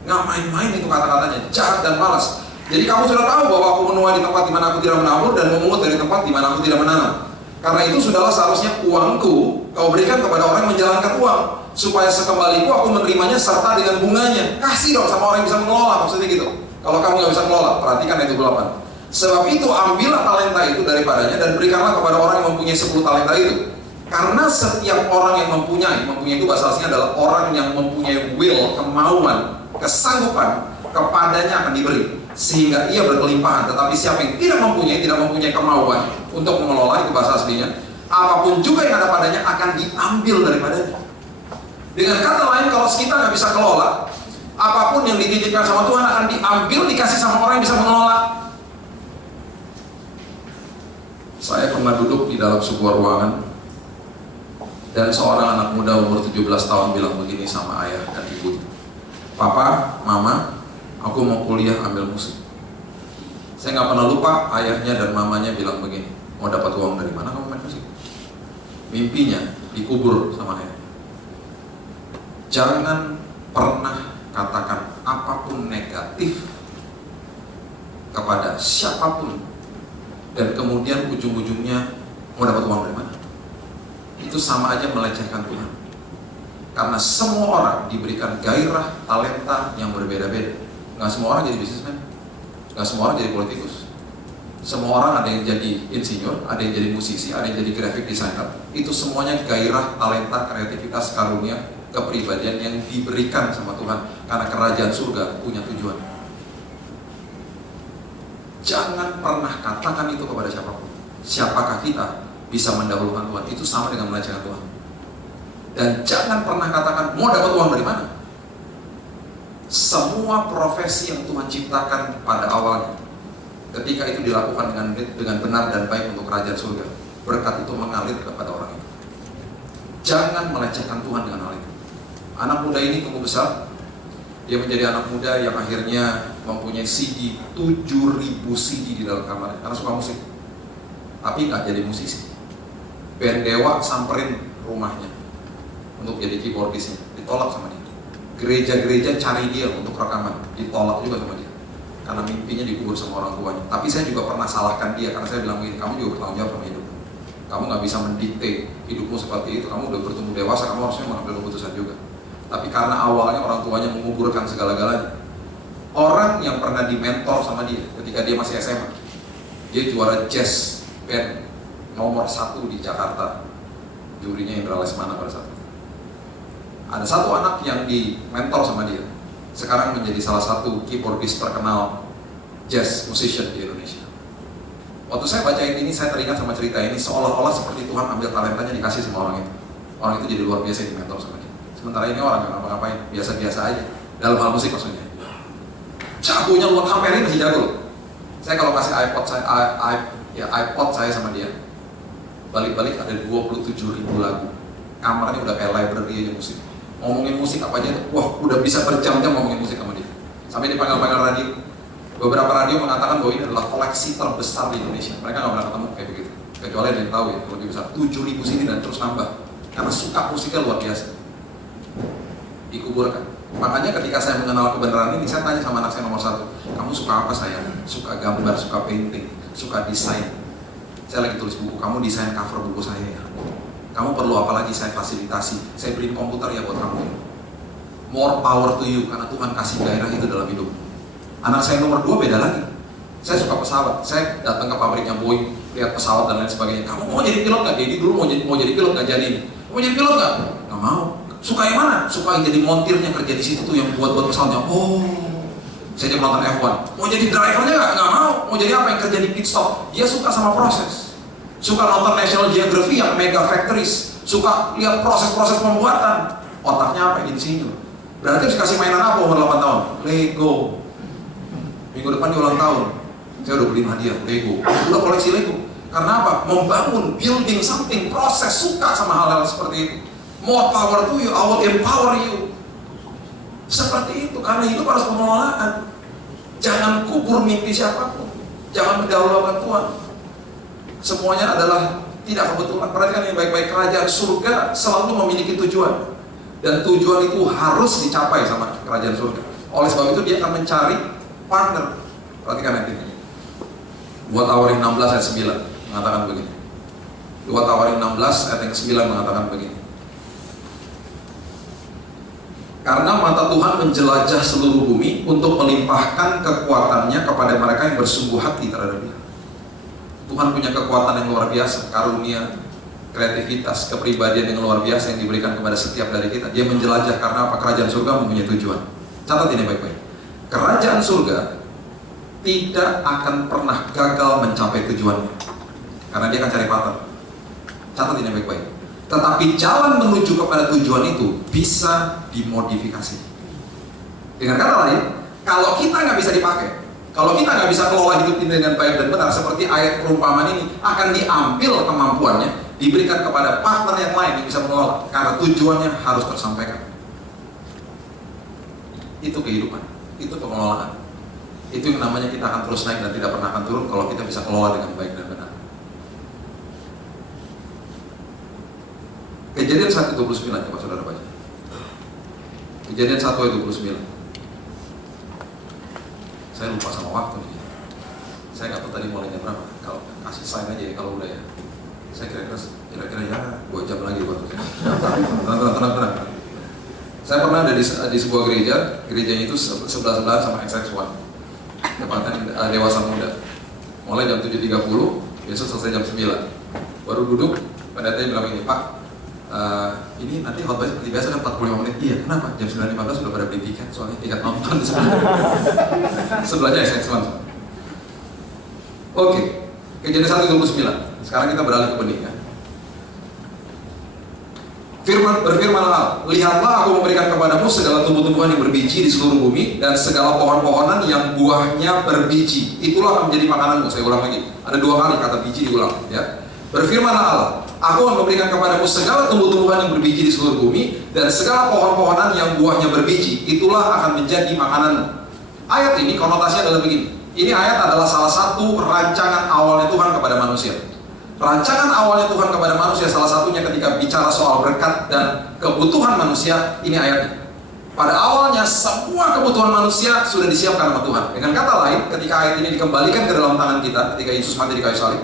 Nggak main-main itu kata-katanya, jahat dan malas. Jadi kamu sudah tahu bahwa aku menuai di tempat di mana aku tidak menabur dan memungut dari tempat di mana aku tidak menanam. Karena itu sudahlah seharusnya uangku kau berikan kepada orang yang menjalankan uang, supaya sekembaliku aku menerimanya serta dengan bunganya. Kasih dong sama orang yang bisa mengelola, maksudnya gitu. Kalau kamu nggak bisa mengelola, perhatikan ayat 28. Sebab itu ambillah talenta itu daripadanya dan berikanlah kepada orang yang mempunyai 10 talenta itu. Karena setiap orang yang mempunyai itu bahasa aslinya adalah orang yang mempunyai will, kemauan, kesanggupan, kepadanya akan diberi sehingga ia berkelimpahan. Tetapi siapa yang tidak mempunyai kemauan untuk mengelola, itu bahasa aslinya, apapun juga yang ada padanya akan diambil daripadanya. Dengan kata lain, kalau kita nggak bisa kelola, apapun yang dititipkan sama Tuhan akan diambil, dikasih sama orang yang bisa mengelola. Saya pernah duduk di dalam sebuah ruangan dan seorang anak muda umur 17 tahun bilang begini sama ayah dan ibu, Papa, Mama, aku mau kuliah ambil musik. Saya nggak pernah lupa ayahnya dan mamanya bilang begini, mau dapat uang dari mana kamu main musik? Mimpinya dikubur sama ayah. Jangan pernah katakan apapun negatif kepada siapapun dan kemudian ujung-ujungnya mau dapat uang dari mana. Itu sama aja melecehkan Tuhan. Karena semua orang diberikan gairah, talenta yang berbeda-beda. Nggak semua orang jadi bisnismen, nggak semua orang jadi politikus. Semua orang ada yang jadi insinyur, ada yang jadi musisi, ada yang jadi graphic designer. Itu semuanya gairah, talenta, kreativitas, karunia, kepribadian yang diberikan sama Tuhan. Karena kerajaan surga punya tujuan. Jangan pernah katakan itu kepada siapapun. siapakah kita bisa mendahulukan Tuhan? Itu sama dengan melecehkan Tuhan. Dan jangan pernah katakan, mau dapat uang dari mana? Semua profesi yang Tuhan ciptakan pada awalnya, ketika itu dilakukan dengan benar dan baik untuk kerajaan surga, berkat itu mengalir kepada orang itu. Jangan melecehkan Tuhan dengan hal itu. Anak muda ini tumbuh besar, dia menjadi anak muda yang akhirnya mempunyai CD, 7.000 CD di dalam kamarnya, karena suka musik. Tapi nggak jadi musisi. Band Dewa samperin rumahnya untuk jadi keyboardisnya, ditolak sama dia. Gereja-gereja cari dia untuk rekaman, ditolak juga sama dia, karena mimpinya dikubur sama orang tuanya. Tapi saya juga pernah salahkan dia, karena saya bilang begini, kamu juga bertanggung jawab sama hidup. Kamu nggak bisa mendikte hidupmu seperti itu. Kamu udah bertumbuh dewasa, kamu harusnya mengambil keputusan juga. Tapi karena awalnya orang tuanya menguburkan segala-galanya. Orang yang pernah dimentor sama dia ketika dia masih SMA, dia juara jazz band nomor 1 di Jakarta, jurinya Indra Lesmana pada saat itu. Ada satu anak yang dimentor sama dia, sekarang menjadi salah satu keyboardist terkenal jazz musician di Indonesia. Waktu saya baca ini, saya teringat sama cerita ini, seolah-olah seperti Tuhan ambil talentanya dikasih sama orang itu. Orang itu jadi luar biasa dimentor sama dia. Sementara ini orang yang ngapa-ngapain, biasa-biasa aja, dalam hal musik maksudnya. Jagonya luar, hampir ini masih jago. Saya kalau kasih iPod saya sama dia, balik-balik ada 27.000 lagu. Kamarnya udah kayak library aja musik. Ngomongin musik apa aja, wah udah bisa berjam-jam ngomongin musik sama dia. Sampai dipanggil-panggil radio. Beberapa radio mengatakan bahwa ini adalah koleksi terbesar di Indonesia. Mereka nggak pernah ketemu kayak begitu. Kecuali ada yang tahu ya, lebih besar. 7.000 CD dan terus nambah. Karena suka musiknya luar biasa. Dikuburkan. Makanya ketika saya mengenal kebenaran ini, saya tanya sama anak saya nomor 1, kamu suka apa sayang? Suka gambar, suka painting, suka desain. Saya lagi tulis buku, kamu desain cover buku saya ya. Kamu perlu apa lagi saya fasilitasi? Saya beliin komputer ya buat kamu. More power to you, karena Tuhan kasih gairah itu dalam hidup. Anak saya nomor 2 beda lagi. Saya suka pesawat. Saya datang ke pabriknya Boeing, lihat pesawat dan lain sebagainya. Kamu mau jadi pilot nggak? Jadi dulu mau jadi pilot nggak jadi ini. Mau jadi pilot nggak? Nggak mau. Suka yang mana? Suka yang jadi montirnya, kerja di situ tuh yang buat pesawatnya. Oh, saya jadi nonton F1. Mau jadi drivernya nggak? Nggak mau. Mau jadi apa? Yang kerja di pit stop. Dia suka sama proses. Suka nonton National Geography yang mega factories. Suka lihat proses-proses pembuatan. Otaknya apa? Insinyur. Berarti harus kasih mainan apa umur 8 tahun? Lego. Minggu depan di ulang tahun, saya udah beliin hadiah Lego. Udah koleksi Lego. Karena apa? Membangun, building something, proses, suka sama hal-hal seperti itu. More power to you, I will empower you. Seperti itu, karena hidup harus pengelolaan. Jangan kubur mimpi siapapun. Jangan mendahulukan Tuhan. Semuanya adalah tidak kebetulan. Perhatikan yang baik-baik, kerajaan surga selalu memiliki tujuan. Dan tujuan itu harus dicapai sama kerajaan surga. Oleh sebab itu dia akan mencari partner. Perhatikan nanti. 2 Tawarin 16 ayat 9 mengatakan begini. 2 Tawarin 16 ayat yang 9 mengatakan begini. Karena mata Tuhan menjelajah seluruh bumi untuk melimpahkan kekuatannya kepada mereka yang bersungguh hati terhadap Dia. Tuhan punya kekuatan yang luar biasa, karunia, kreativitas, kepribadian yang luar biasa yang diberikan kepada setiap dari kita. Dia menjelajah karena apa? Kerajaan surga mempunyai tujuan. Catat ini baik-baik. Kerajaan surga tidak akan pernah gagal mencapai tujuannya, karena dia akan cari partner. Catat ini baik-baik. Tetapi jalan menuju kepada tujuan itu bisa dimodifikasi. Dengan kata lain, kalau kita nggak bisa dipakai, kalau kita nggak bisa kelola hidup ini dengan baik dan benar, seperti ayat perumpamaan ini, akan diambil kemampuannya, diberikan kepada partner yang lain yang bisa mengelola, karena tujuannya harus tersampaikan. Itu kehidupan, itu pengelolaan. Itu yang namanya kita akan terus naik dan tidak pernah akan turun kalau kita bisa kelola dengan baik dan benar. Kejadian 1:29, coba saudara baca. Kejadian 1:29. Saya lupa sama waktu nih. Saya nggak tahu tadi mulainya berapa. Kalau kasih sign aja ya kalau udah ya. Saya kira-kira ya 2 jam lagi buat itu. Tenang. Saya pernah ada di sebuah gereja. Gerejanya itu sebelah-sebelahan sama XX1. Tempatnya dewasa muda. Mulai jam 7.30, besok selesai jam 9. Baru duduk, pendetanya bilang ini, Pak, ini nanti khotbah seperti biasa kan 45 menit. Iya, kenapa? Jam 9.15 sudah pada beli tiket, soalnya tiket nonton sebelahnya XX1. Oke, Kejadian 1:29. Sekarang kita beralih ke benih ya. Berfirmanlah, lihatlah aku memberikan kepadamu segala tumbuh-tumbuhan yang berbiji di seluruh bumi dan segala pohon-pohonan yang buahnya berbiji. Itulah akan menjadi makananmu. Saya ulang lagi. Ada 2 kali kata biji diulang ya. Berfirmanlah Allah, aku akan memberikan kepadamu segala tumbuh-tumbuhan yang berbiji di seluruh bumi dan segala pohon-pohonan yang buahnya berbiji. Itulah akan menjadi makananmu. Ayat ini konotasinya adalah begini. Ini ayat adalah salah satu rancangan awalnya Tuhan kepada manusia. Rancangan awalnya Tuhan kepada manusia salah satunya ketika bicara soal berkat dan kebutuhan manusia, ini ayatnya. Pada awalnya semua kebutuhan manusia sudah disiapkan sama Tuhan. Dengan kata lain, ketika ayat ini dikembalikan ke dalam tangan kita, ketika Yesus mati di kayu salib,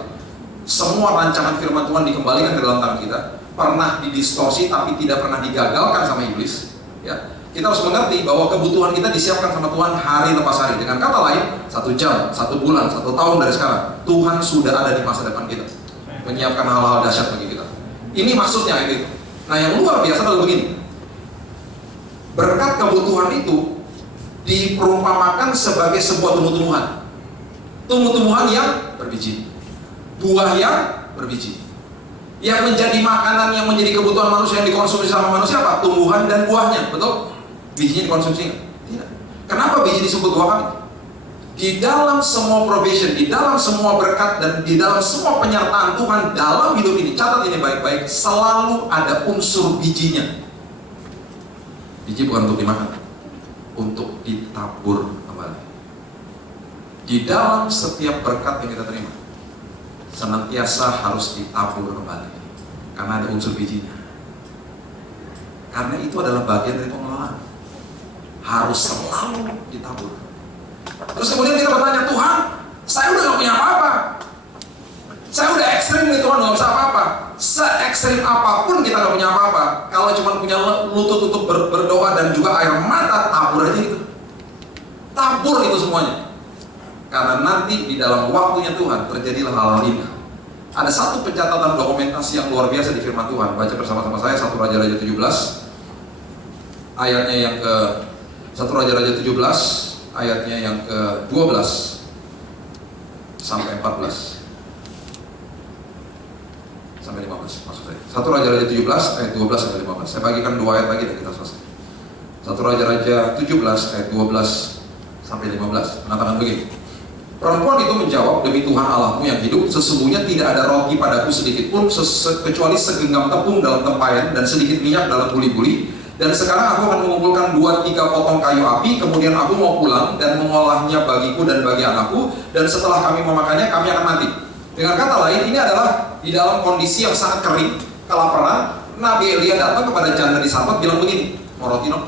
semua rancangan firman Tuhan dikembalikan ke dalam tangan kita. Pernah didistorsi tapi tidak pernah digagalkan sama iblis. Ya, kita harus mengerti bahwa kebutuhan kita disiapkan sama Tuhan hari lepas hari. Dengan kata lain, 1 jam, 1 bulan, 1 tahun dari sekarang, Tuhan sudah ada di masa depan kita, menyiapkan hal-hal dahsyat bagi kita. Ini maksudnya itu. Nah, yang luar biasa adalah begini. Berkat kebutuhan itu diperumpamakan sebagai sebuah tumbuh-tumbuhan. Tumbuh-tumbuhan yang berbiji, buah yang berbiji. Yang menjadi makanan, yang menjadi kebutuhan manusia yang dikonsumsi sama manusia apa? Tumbuhan dan buahnya, betul? Bijinya dikonsumsi nggak? Tidak. Kenapa biji disebut 2 kali? Di dalam semua provision, di dalam semua berkat, dan di dalam semua penyertaan Tuhan dalam hidup ini, catat ini baik-baik, selalu ada unsur bijinya. Biji bukan untuk dimakan, untuk ditabur kembali. Di dalam setiap berkat yang kita terima, senantiasa harus ditabur kembali, karena ada unsur bijinya. Karena itu adalah bagian dari pengelolaan, harus selalu ditabur. Terus kemudian kita bertanya, Tuhan, saya udah gak punya apa-apa, saya udah ekstrim nih Tuhan, gak bisa apa-apa. Se-ekstrim apapun kita gak punya apa-apa, kalau cuma punya lutut untuk berdoa dan juga air mata, tabur aja itu. Tabur itu semuanya. Karena nanti di dalam waktunya Tuhan terjadilah hal-hal indah. Ada satu pencatatan dokumentasi yang luar biasa di firman Tuhan. Baca bersama-sama saya 1 Raja-Raja 17 ayatnya yang ke 1 Raja-Raja 17 ayatnya yang ke-12 sampai 14 sampai 15 maksud saya. 1 Raja-Raja 17 ayat 12 sampai 15. Saya bagikan 2 ayat lagi dan kita selesai. 1 Raja-Raja 17 ayat 12 sampai 15 mengatakan begini. Perempuan itu menjawab, demi Tuhan Allahmu yang hidup, sesungguhnya tidak ada roti padaku sedikit pun kecuali segenggam tepung dalam tempayan dan sedikit minyak dalam buli-buli. Dan sekarang aku akan mengumpulkan 2-3 potong kayu api, kemudian aku mau pulang dan mengolahnya bagiku dan bagi anakku, dan setelah kami memakannya, kami akan mati. Dengan kata lain, ini adalah di dalam kondisi yang sangat kering, kelaparan. Nabi Elia datang kepada janda di Sarfat bilang begini, mau roti no?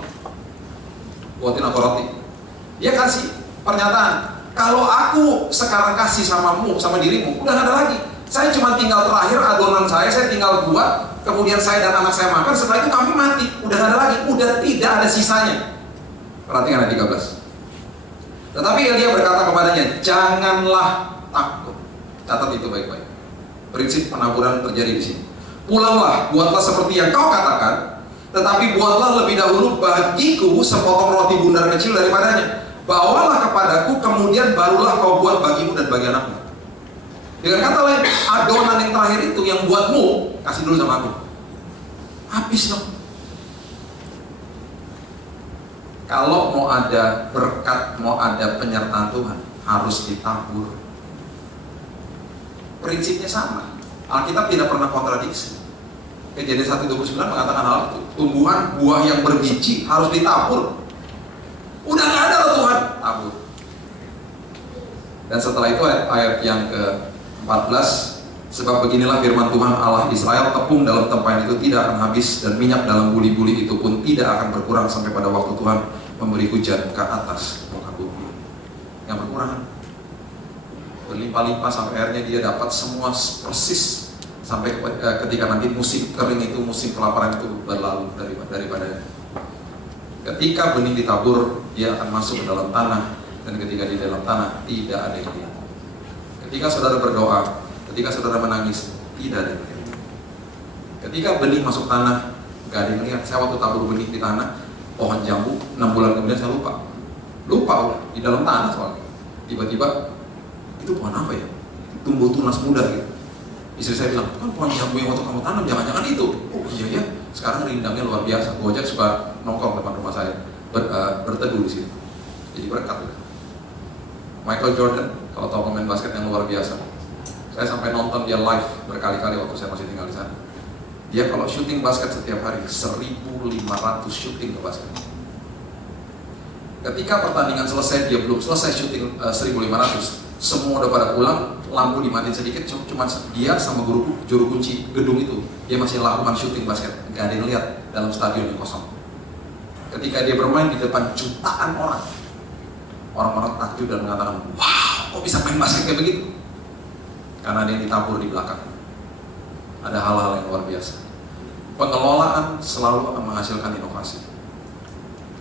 Buatin aku roti. Dia kasih pernyataan, kalau aku sekarang kasih samamu, sama dirimu, udah gak ada lagi. Saya cuma tinggal terakhir adonan saya tinggal buat, kemudian saya dan anak saya makan, setelah itu kami mati. Udah gak ada lagi, udah tidak ada sisanya. Perhatikan ayat 13. Tetapi Elia berkata kepadanya, janganlah takut. Catat itu baik-baik. Prinsip penaburan terjadi di sini. Pulanglah, buatlah seperti yang kau katakan, tetapi buatlah lebih dahulu bagiku sepotong roti bundar kecil daripadanya. Bawalah kepadaku, kemudian barulah kau buat bagimu dan bagi anakmu. Dengan kata lain, adonan yang terakhir itu yang buatmu, kasih dulu sama aku. Habis dong. Kalau mau ada berkat, mau ada penyertaan Tuhan, harus ditabur. Prinsipnya sama. Alkitab tidak pernah kontradiksi. Kejadian 1:29 mengatakan hal itu. Tumbuhan buah yang berbiji harus ditabur. Udah gak ada loh Tuhan, tabur. Dan setelah itu ayat yang ke-14, sebab beginilah firman Tuhan Allah Israel, tepung dalam tempayan itu tidak akan habis, dan minyak dalam buli-buli itu pun tidak akan berkurang sampai pada waktu Tuhan memberi hujan ke atas muka bumi. Yang berkurang berlimpah-limpah sampai akhirnya dia dapat semua persis sampai ketika nanti musim kering itu, musim kelaparan itu berlalu daripada. Ketika benih ditabur, dia akan masuk ke dalam tanah, dan ketika di dalam tanah tidak ada yang lihat. Ketika saudara berdoa, ketika saudara menangis, tidak ada yang lihat. Ketika benih masuk tanah, gak ada yang lihat. Saya waktu tabur benih di tanah, pohon jambu, 6 bulan kemudian saya lupa udah, di dalam tanah soalnya. Tiba-tiba, itu pohon apa ya? tumbuh tunas muda gitu. Istri saya bilang, kan pohon jambu yang waktu kamu tanam, jangan-jangan itu. Oh iya ya, sekarang rindangnya luar biasa. Gue aja suka nongkrong depan rumah saya, berteduh di situ. Jadi berkat. Michael Jordan, kalau tahu pemain basket yang luar biasa, saya sampai nonton dia live berkali-kali waktu saya masih tinggal di sana. Dia kalau syuting basket setiap hari 1.500 syuting ke basket. Ketika pertandingan selesai, dia belum selesai syuting 1.500, semua udah pada pulang, lampu dimatiin sedikit, cuma dia sama juru kunci gedung itu, dia masih lakukan syuting basket, nggak ada yang lihat dalam stadion yang kosong. Ketika dia bermain di depan jutaan orang, orang-orang takjub dan mengatakan, wow, kok bisa main basket kayak begitu? Karena ada yang ditabur di belakang. Ada hal-hal yang luar biasa. Pengelolaan selalu akan menghasilkan inovasi.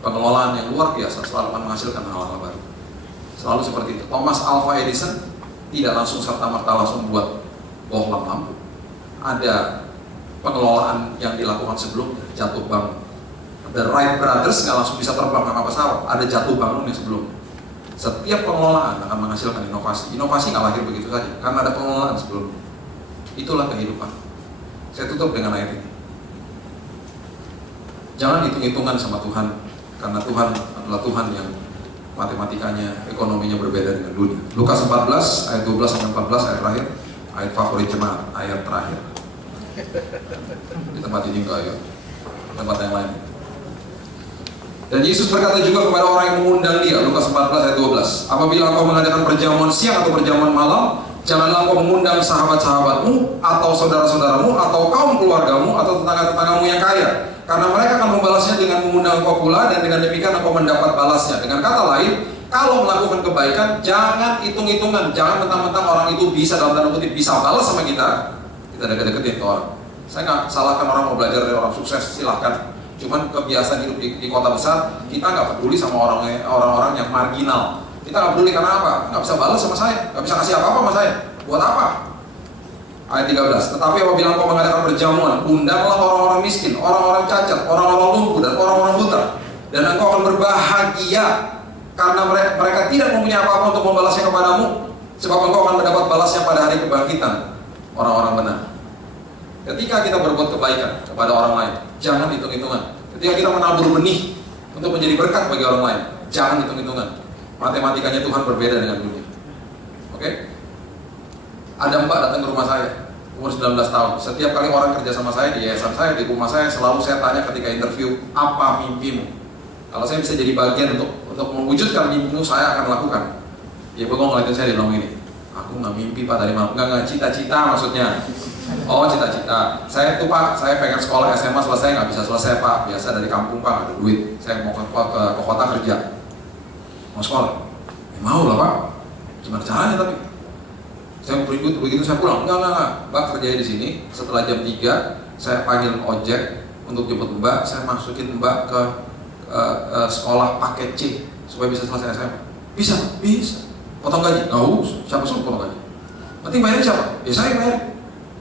Pengelolaan yang luar biasa selalu akan menghasilkan hal-hal baru. Selalu seperti itu. Thomas Alva Edison tidak langsung serta-merta langsung buat bohlam lampu. Ada pengelolaan yang dilakukan sebelumnya, jatuh bangun. The Wright Brothers nggak langsung bisa terbang sama pesawat, ada jatuh bangunnya sebelumnya. Setiap pengelolaan akan menghasilkan inovasi. Inovasi nggak lahir begitu saja, karena ada pengelolaan sebelumnya. Itulah kehidupan. Saya tutup dengan ayat ini. Jangan hitung-hitungan sama Tuhan, karena Tuhan adalah Tuhan yang matematikanya, ekonominya berbeda dengan dunia. Lukas 14 ayat 12 sampai 14 ayat terakhir, ayat favorit jemaat, ayat terakhir. Di tempat ini enggak ya, tempat yang lain. Dan Yesus berkata juga kepada orang yang mengundang dia, Lukas 14 ayat 12, apabila engkau mengadakan perjamuan siang atau perjamuan malam, janganlah engkau mengundang sahabat-sahabatmu, atau saudara-saudaramu, atau kaum keluargamu, atau tetangga-tetanggamu yang kaya, karena mereka akan membalasnya dengan mengundang engkau pula, dan dengan demikian engkau mendapat balasnya. Dengan kata lain, kalau melakukan kebaikan, jangan hitung-hitungan, jangan mentang-mentang orang itu bisa, dalam tanda kutip, bisa balas sama kita deket-deketin ke orang. Saya nggak salahkan orang mau belajar dari orang sukses, silahkan. Cuman kebiasaan hidup di kota besar, kita nggak peduli sama orang-orang yang marginal. Kita nggak peduli karena apa? Nggak bisa balas sama saya, nggak bisa kasih apa-apa sama saya. Buat apa? Ayat 13. Tetapi apabila engkau mengadakan perjamuan, undanglah orang-orang miskin, orang-orang cacat, orang-orang lumpuh, dan orang-orang buta, dan engkau akan berbahagia karena mereka tidak mempunyai apa-apa untuk membalasnya kepadamu, sebab engkau akan mendapat balasnya pada hari kebangkitan orang-orang benar. Ketika kita berbuat kebaikan kepada orang lain, jangan hitung-hitungan. Ketika kita menabur benih untuk menjadi berkat bagi orang lain, jangan hitung-hitungan. Matematikanya Tuhan berbeda dengan dunia. Oke? Ada mbak datang ke rumah saya, umur 19 tahun. Setiap kali orang kerja sama saya di yayasan saya, di rumah saya, selalu saya tanya ketika interview, apa mimpimu? Kalau saya bisa jadi bagian untuk mewujudkan mimpimu, saya akan lakukan. Dia bengong ngeliatin saya, dia bilang gini, aku nggak mimpi pak tadi malam, nggak cita-cita maksudnya. Oh cita-cita, saya tuh pak, saya pengen sekolah SMA selesai, nggak bisa selesai pak, biasa dari kampung pak, nggak ada duit, saya mau ke kota kerja, mau sekolah, ya, mau lah pak, gimana caranya tapi, saya begitu saya pulang, enggak, mbak kerja di sini, setelah jam 3, saya panggil ojek untuk jemput mbak, saya masukin mbak ke sekolah paket C, supaya bisa selesai SMA, bisa, potong gaji, nggak usah, siapa suruh potong gaji, nanti bayarnya siapa? Ya saya bayar.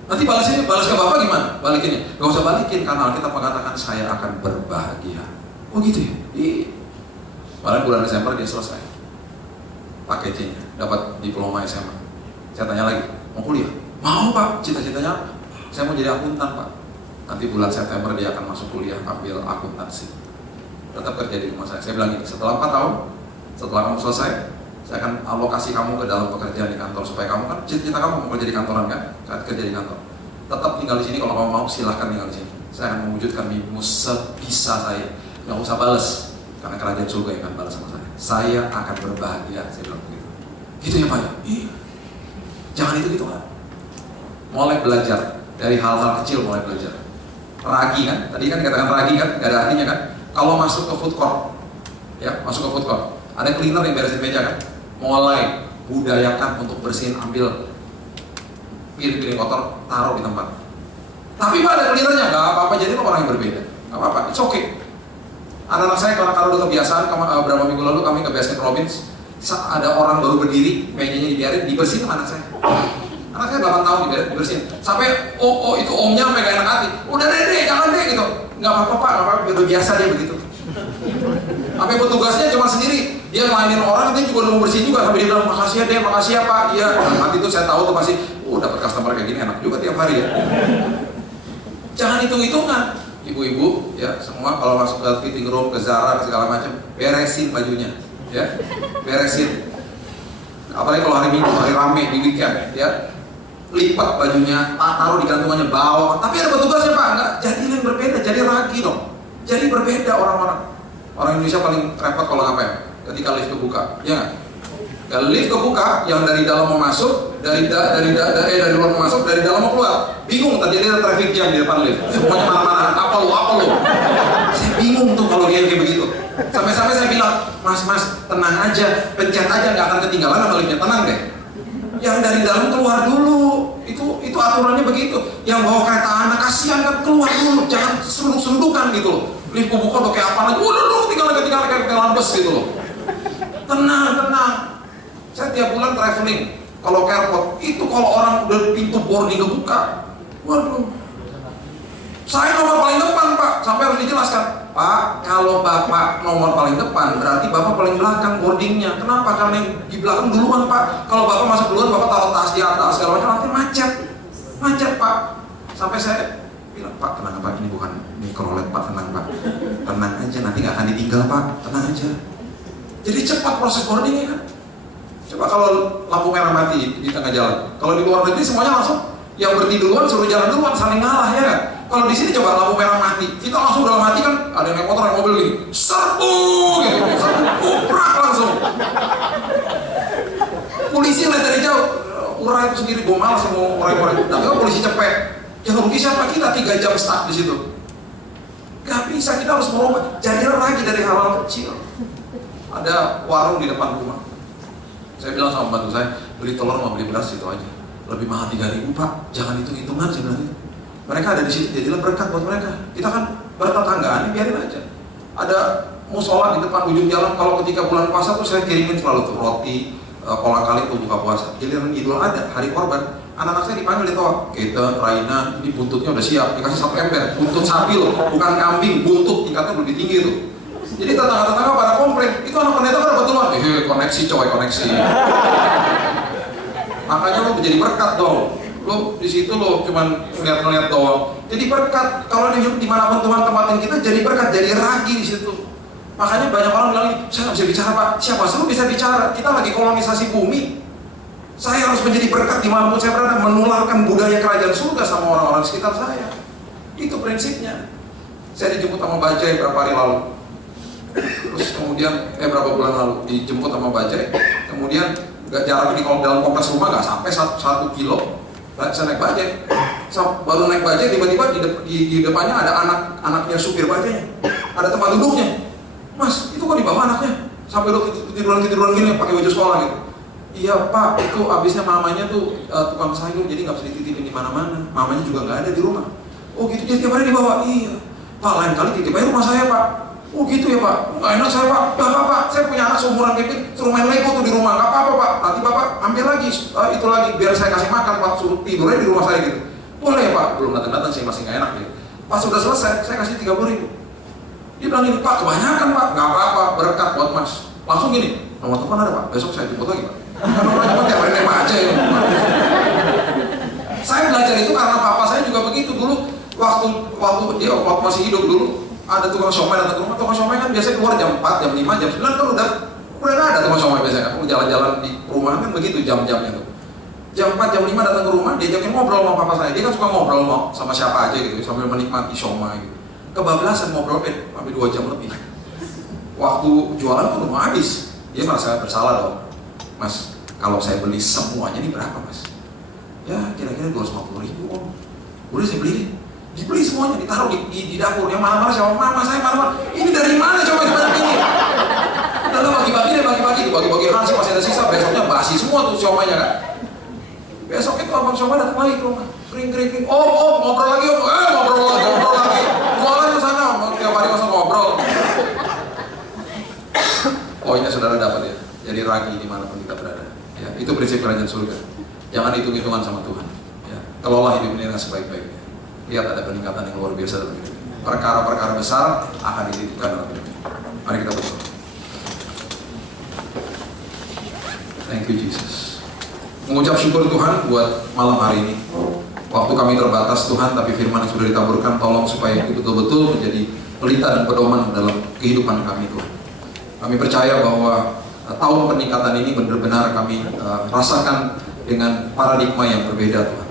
Nanti balas ke bapak gimana? Balikinnya? Gak usah balikin karena Alkitab mengatakan saya akan berbahagia. Oh gitu ya? Iya. Malah bulan Desember dia selesai pakai C-nya, dapat diploma SMA. Saya tanya lagi, mau kuliah? Mau pak, cita-citanya apa? Saya mau jadi akuntan pak. Nanti bulan September dia akan masuk kuliah ambil akuntansi. Tetap kerja di rumah saya. Saya bilang ini, setelah 4 tahun, setelah kamu selesai, saya akan alokasi kamu ke dalam pekerjaan di kantor supaya kamu kan cita-cita kamu mau kerja di kantoran kan, kerja di kantor. Tetap tinggal di sini kalau kamu mau, silahkan tinggal di sini. Saya akan mewujudkan mimpimu sebisa saya. Nggak usah balas karena kerajaan surga yang akan balas sama saya. Saya akan berbahagia, saya bilang begitu. Gitu ya pak ya? Iya. Jangan itu kan. Mulai belajar dari hal-hal kecil, mulai belajar. Ragi kan, tadi kan dikatakan ragi kan, nggak ada artinya kan. Kalau masuk ke food court, ya masuk ke food court, ada cleaner yang beresin meja kan. Mulai budayakan untuk bersihin, ambil piring-piring kotor, taruh di tempat. Tapi pak ada cleanernya, nggak apa-apa, jadi orang yang berbeda, nggak apa-apa, it's okay. Anak-anak saya kalau udah kebiasaan, beberapa minggu lalu kami ke Basket Robbins, ada orang baru berdiri, mejanya dibiarin, dibersihin sama anak saya. Anak saya 8 tahun dibersihin, sampai itu omnya sampai gak enak hati, udah deh, jangan deh gitu. Nggak apa-apa pak, nggak apa-apa, biar biasa dia begitu. Sampai petugasnya cuma sendiri, Dia ngelainin orang, dia juga mau bersih juga, sampai dia bilang makasih ya deh, makasih ya pak. Iya, nanti itu saya tahu tuh pasti, dapat customer kayak gini enak juga tiap hari ya. Jangan hitung-hitungan, ibu-ibu ya semua kalau masuk ke fitting room, ke Zara, ke segala macam, beresin bajunya, ya, beresin. Apalagi kalau hari Minggu, hari rame di weekend, ya, lipat bajunya, taruh di gantungannya, bawa. Tapi ada petugasnya pak, enggak. Jadi yang berbeda, jadi ragi dong. Jadi berbeda orang-orang. Orang Indonesia paling repot kalau ngapain? Ketika lift kebuka, ya nggak? Kalau lift kebuka, yang dari dalam mau masuk, dari luar mau masuk, dari dalam mau keluar, bingung. Terjadi ada traffic jam di depan lift, semuanya marah-marah. Apa lo? Saya bingung tuh kalau kayak begitu. Sampai-sampai saya bilang, mas, tenang aja, pencet aja, nggak akan ketinggalan atau liftnya, tenang deh. Yang dari dalam keluar dulu, itu aturannya begitu. Yang bawa kereta anak kasihan kan keluar dulu, jangan seruduk-serudukan gitu loh. Lift kebuka udah kayak apa lagi, tinggal kayak lambes gitu loh. Tenang. Saya tiap bulan traveling. Kalau ke airport, itu kalau orang udah pintu boarding kebuka, waduh. Saya nomor paling depan pak, sampai harus dijelaskan. Pak, kalau bapak nomor paling depan, berarti bapak paling belakang boardingnya. Kenapa? Karena yang di belakang duluan pak. Kalau bapak masuk duluan, bapak taruh tas di atas, segala macam, nanti macet pak. Sampai saya bilang, pak tenang pak, ini bukan mikrolet pak, tenang aja, nanti nggak akan ditinggal pak, tenang aja. Jadi cepat proses boardingnya kan. Coba kalau lampu merah mati di tengah jalan, kalau di luar negeri semuanya langsung yang berhenti duluan suruh jalan duluan, saling ngalah ya kan. Kalau di sini coba lampu merah mati, kita langsung udah mati kan, ada yang naik motor, naik mobil gini, serbu gitu, kuprak langsung. Polisi lihat dari jauh, urai itu sendiri, gue malas mau urai. Tapi kalau polisi cepet, yang rugi siapa? Kita 3 jam stuck di situ. Gak bisa, kita harus merubah. Jadilah lagi dari hal-hal kecil. Ada warung di depan rumah. Saya bilang sama bantu saya, beli telur sama beli beras itu aja. Lebih mahal 3.000 pak, jangan hitung-hitungan saya bilang gitu. Mereka ada di situ, jadilah berkat buat mereka. Kita kan bertetanggaan, biarin aja. Ada musola di depan ujung jalan, kalau ketika bulan puasa tuh saya kirimin selalu tuh roti, pola kali untuk buka puasa. Giliran Idul Adha, hari korban, anak-anak saya dipanggil di toa. Kita, Raina, ini buntutnya udah siap, dikasih 1 ember, buntut sapi loh, bukan kambing, buntut, tingkatnya lebih tinggi tuh. Jadi tetangga-tetangga pada komplain, itu anak pendeta kan betulan, koneksi coy, koneksi. Makanya lo menjadi berkat dong. Lo di situ lo cuman ngeliat doang. Jadi berkat, kalau dimanapun Tuhan tempatin kita, jadi berkat, jadi ragi di situ. Makanya banyak orang bilang, saya nggak bisa bicara pak. Siapa suruh bisa bicara? Kita lagi kolonisasi bumi. Saya harus menjadi berkat dimanapun saya berada, menularkan budaya kerajaan surga sama orang-orang sekitar saya. Itu prinsipnya. Saya dijemput sama Bajai berapa hari lalu. Terus kemudian berapa bulan lalu dijemput sama Bajai. Kemudian jaraknya di dalam kompleks rumah nggak sampai 1 kilo. Saya naik Bajai. Baru naik Bajai tiba-tiba di depannya ada anaknya supir Bajainya. Ada tempat duduknya. Mas, itu kok dibawa anaknya? Sampai lo tiduran gini pakai baju sekolah gitu. Iya pak, itu abisnya mamanya tuh tukang sayur, jadi nggak bisa dititipin di mana-mana. Mamanya juga nggak ada di rumah. Oh gitu, jadi tiap hari dibawa. Iya. Pak, lain kali titip aja rumah saya pak. Oh gitu ya pak, nggak enak saya pak. Bapak, saya punya anak seumuran Kevin, suruh main Lego tuh di rumah. Nggak apa-apa pak, nanti bapak ambil lagi itu lagi, biar saya kasih makan pak, suruh tidurnya di rumah saya gitu. Boleh ya pak, belum datang sih, masih nggak enak ya. Pas sudah selesai, saya kasih 30.000. Dia bilang ini pak, kebanyakan pak. Nggak apa-apa, berkat buat mas. Langsung gini, nomor telepon ada pak, besok saya jemput lagi pak. Kan orang cuma tiap hari nembak aja ya. Saya belajar itu karena papa saya juga begitu dulu. Waktu dia masih hidup dulu, ada tukang somai datang ke rumah. Tukang somai kan biasanya keluar jam 4, jam 5, jam 9 kan udah ada tukang somai biasanya. Kamu jalan-jalan di perumahan kan begitu jam-jamnya tuh. Jam 4, jam 5 datang ke rumah, diajakin ngobrol sama papa saya. Dia kan suka ngobrol sama siapa aja gitu, sambil menikmati somai gitu. Kebablasan ngobrol sampai 2 jam lebih. Waktu jualan tuh udah mau habis. Dia merasa bersalah dong. Mas, kalau saya beli semuanya ini berapa mas? Ya kira-kira 250.000 om. Udah saya beli, dibeli semuanya, ditaruh di dapur. Yang marah-marah siapa? Mama saya marah-marah. Ini dari mana coba sebanyak ini? Lalu bagi-bagi hasil masih ada sisa. Besoknya basi semua tuh siomanya kan. Besok itu abang siomay datang lagi ke rumah. Kering. Om, ngobrol lagi om. Ngobrol lagi. Jualan ke sana, tiap hari masa ngobrol. Poinnya saudara dapat ya. Jadi ragi dimanapun kita berada. Ya, itu prinsip kerajaan surga. Jangan hitung-hitungan sama Tuhan. Ya, kelola hidup ini dengan sebaik-baiknya. Lihat ada peningkatan yang luar biasa dalam hidup ini. Perkara-perkara besar akan dititipkan dalam hidup ini. Mari kita berdoa. Thank you Jesus. Mengucap syukur Tuhan buat malam hari ini. Waktu kami terbatas Tuhan, tapi firman yang sudah ditaburkan tolong supaya itu betul-betul menjadi pelita dan pedoman dalam kehidupan kami Tuhan. Kami percaya bahwa tahun peningkatan ini benar-benar kami rasakan dengan paradigma yang berbeda Tuhan.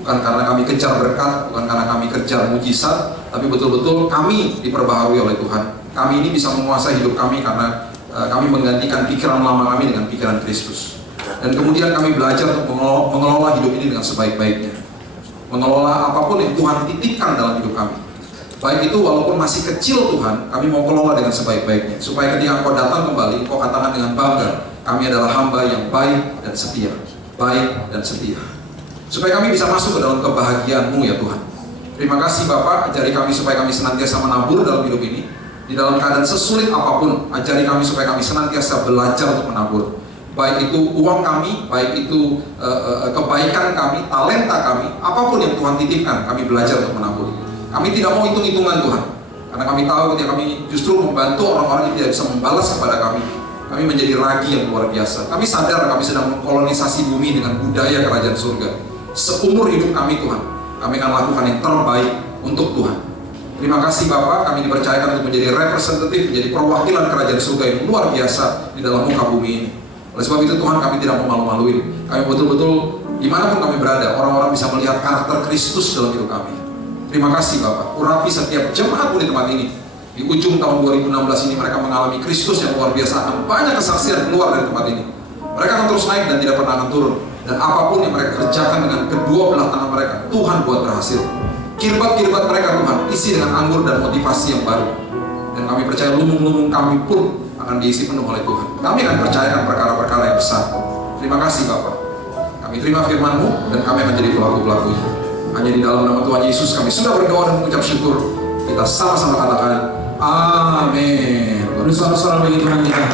Bukan karena kami kejar berkat, bukan karena kami kejar mujizat, tapi betul-betul kami diperbaharui oleh Tuhan. Kami ini bisa menguasai hidup kami karena kami menggantikan pikiran lama kami dengan pikiran Kristus. Dan kemudian kami belajar untuk mengelola hidup ini dengan sebaik-baiknya. Mengelola apapun yang Tuhan titipkan dalam hidup kami. Baik itu walaupun masih kecil Tuhan, kami mau kelola dengan sebaik-baiknya. Supaya ketika Engkau datang kembali, Engkau katakan dengan bangga, kami adalah hamba yang baik dan setia. Baik dan setia. Supaya kami bisa masuk ke dalam kebahagiaan-Mu ya Tuhan. Terima kasih Bapak, ajari kami supaya kami senantiasa menabur dalam hidup ini. Di dalam keadaan sesulit apapun, ajari kami supaya kami senantiasa belajar untuk menabur. Baik itu uang kami, baik itu kebaikan kami, talenta kami, apapun yang Tuhan titipkan, kami belajar untuk menabur. Kami tidak mau hitung-hitungan Tuhan, karena kami tahu ketika kami justru membantu orang-orang yang tidak bisa membalas kepada kami, kami menjadi ragi yang luar biasa. Kami sadar kami sedang mengkolonisasi bumi dengan budaya kerajaan surga. Seumur hidup kami Tuhan, kami akan lakukan yang terbaik untuk Tuhan. Terima kasih Bapak, kami dipercayakan untuk menjadi representatif, menjadi perwakilan kerajaan surga yang luar biasa di dalam muka bumi ini. Oleh sebab itu Tuhan, kami tidak mau malu-maluin. Kami betul-betul dimanapun kami berada, orang-orang bisa melihat karakter Kristus dalam hidup kami. Terima kasih Bapak. Urapi setiap jemaat di tempat ini. Di ujung tahun 2016 ini mereka mengalami Kristus yang luar biasa. Akan banyak kesaksian keluar dari tempat ini. Mereka akan terus naik dan tidak pernah akan turun. Dan apapun yang mereka kerjakan dengan kedua belah tangan mereka, Tuhan buat berhasil. Kirbat-kirbat mereka Tuhan isi dengan anggur dan motivasi yang baru. Dan kami percaya lumung-lumung kami pun akan diisi penuh oleh Tuhan. Kami akan percayakan perkara-perkara yang besar. Terima kasih Bapak. Kami terima firman-Mu dan kami akan jadi pelaku-pelakunya. Hanya di dalam nama Tuhan Yesus kami sudah berdoa dan mengucap syukur. Kita sama-sama katakan amin. Beri suara-suara bagi Tuhan kita.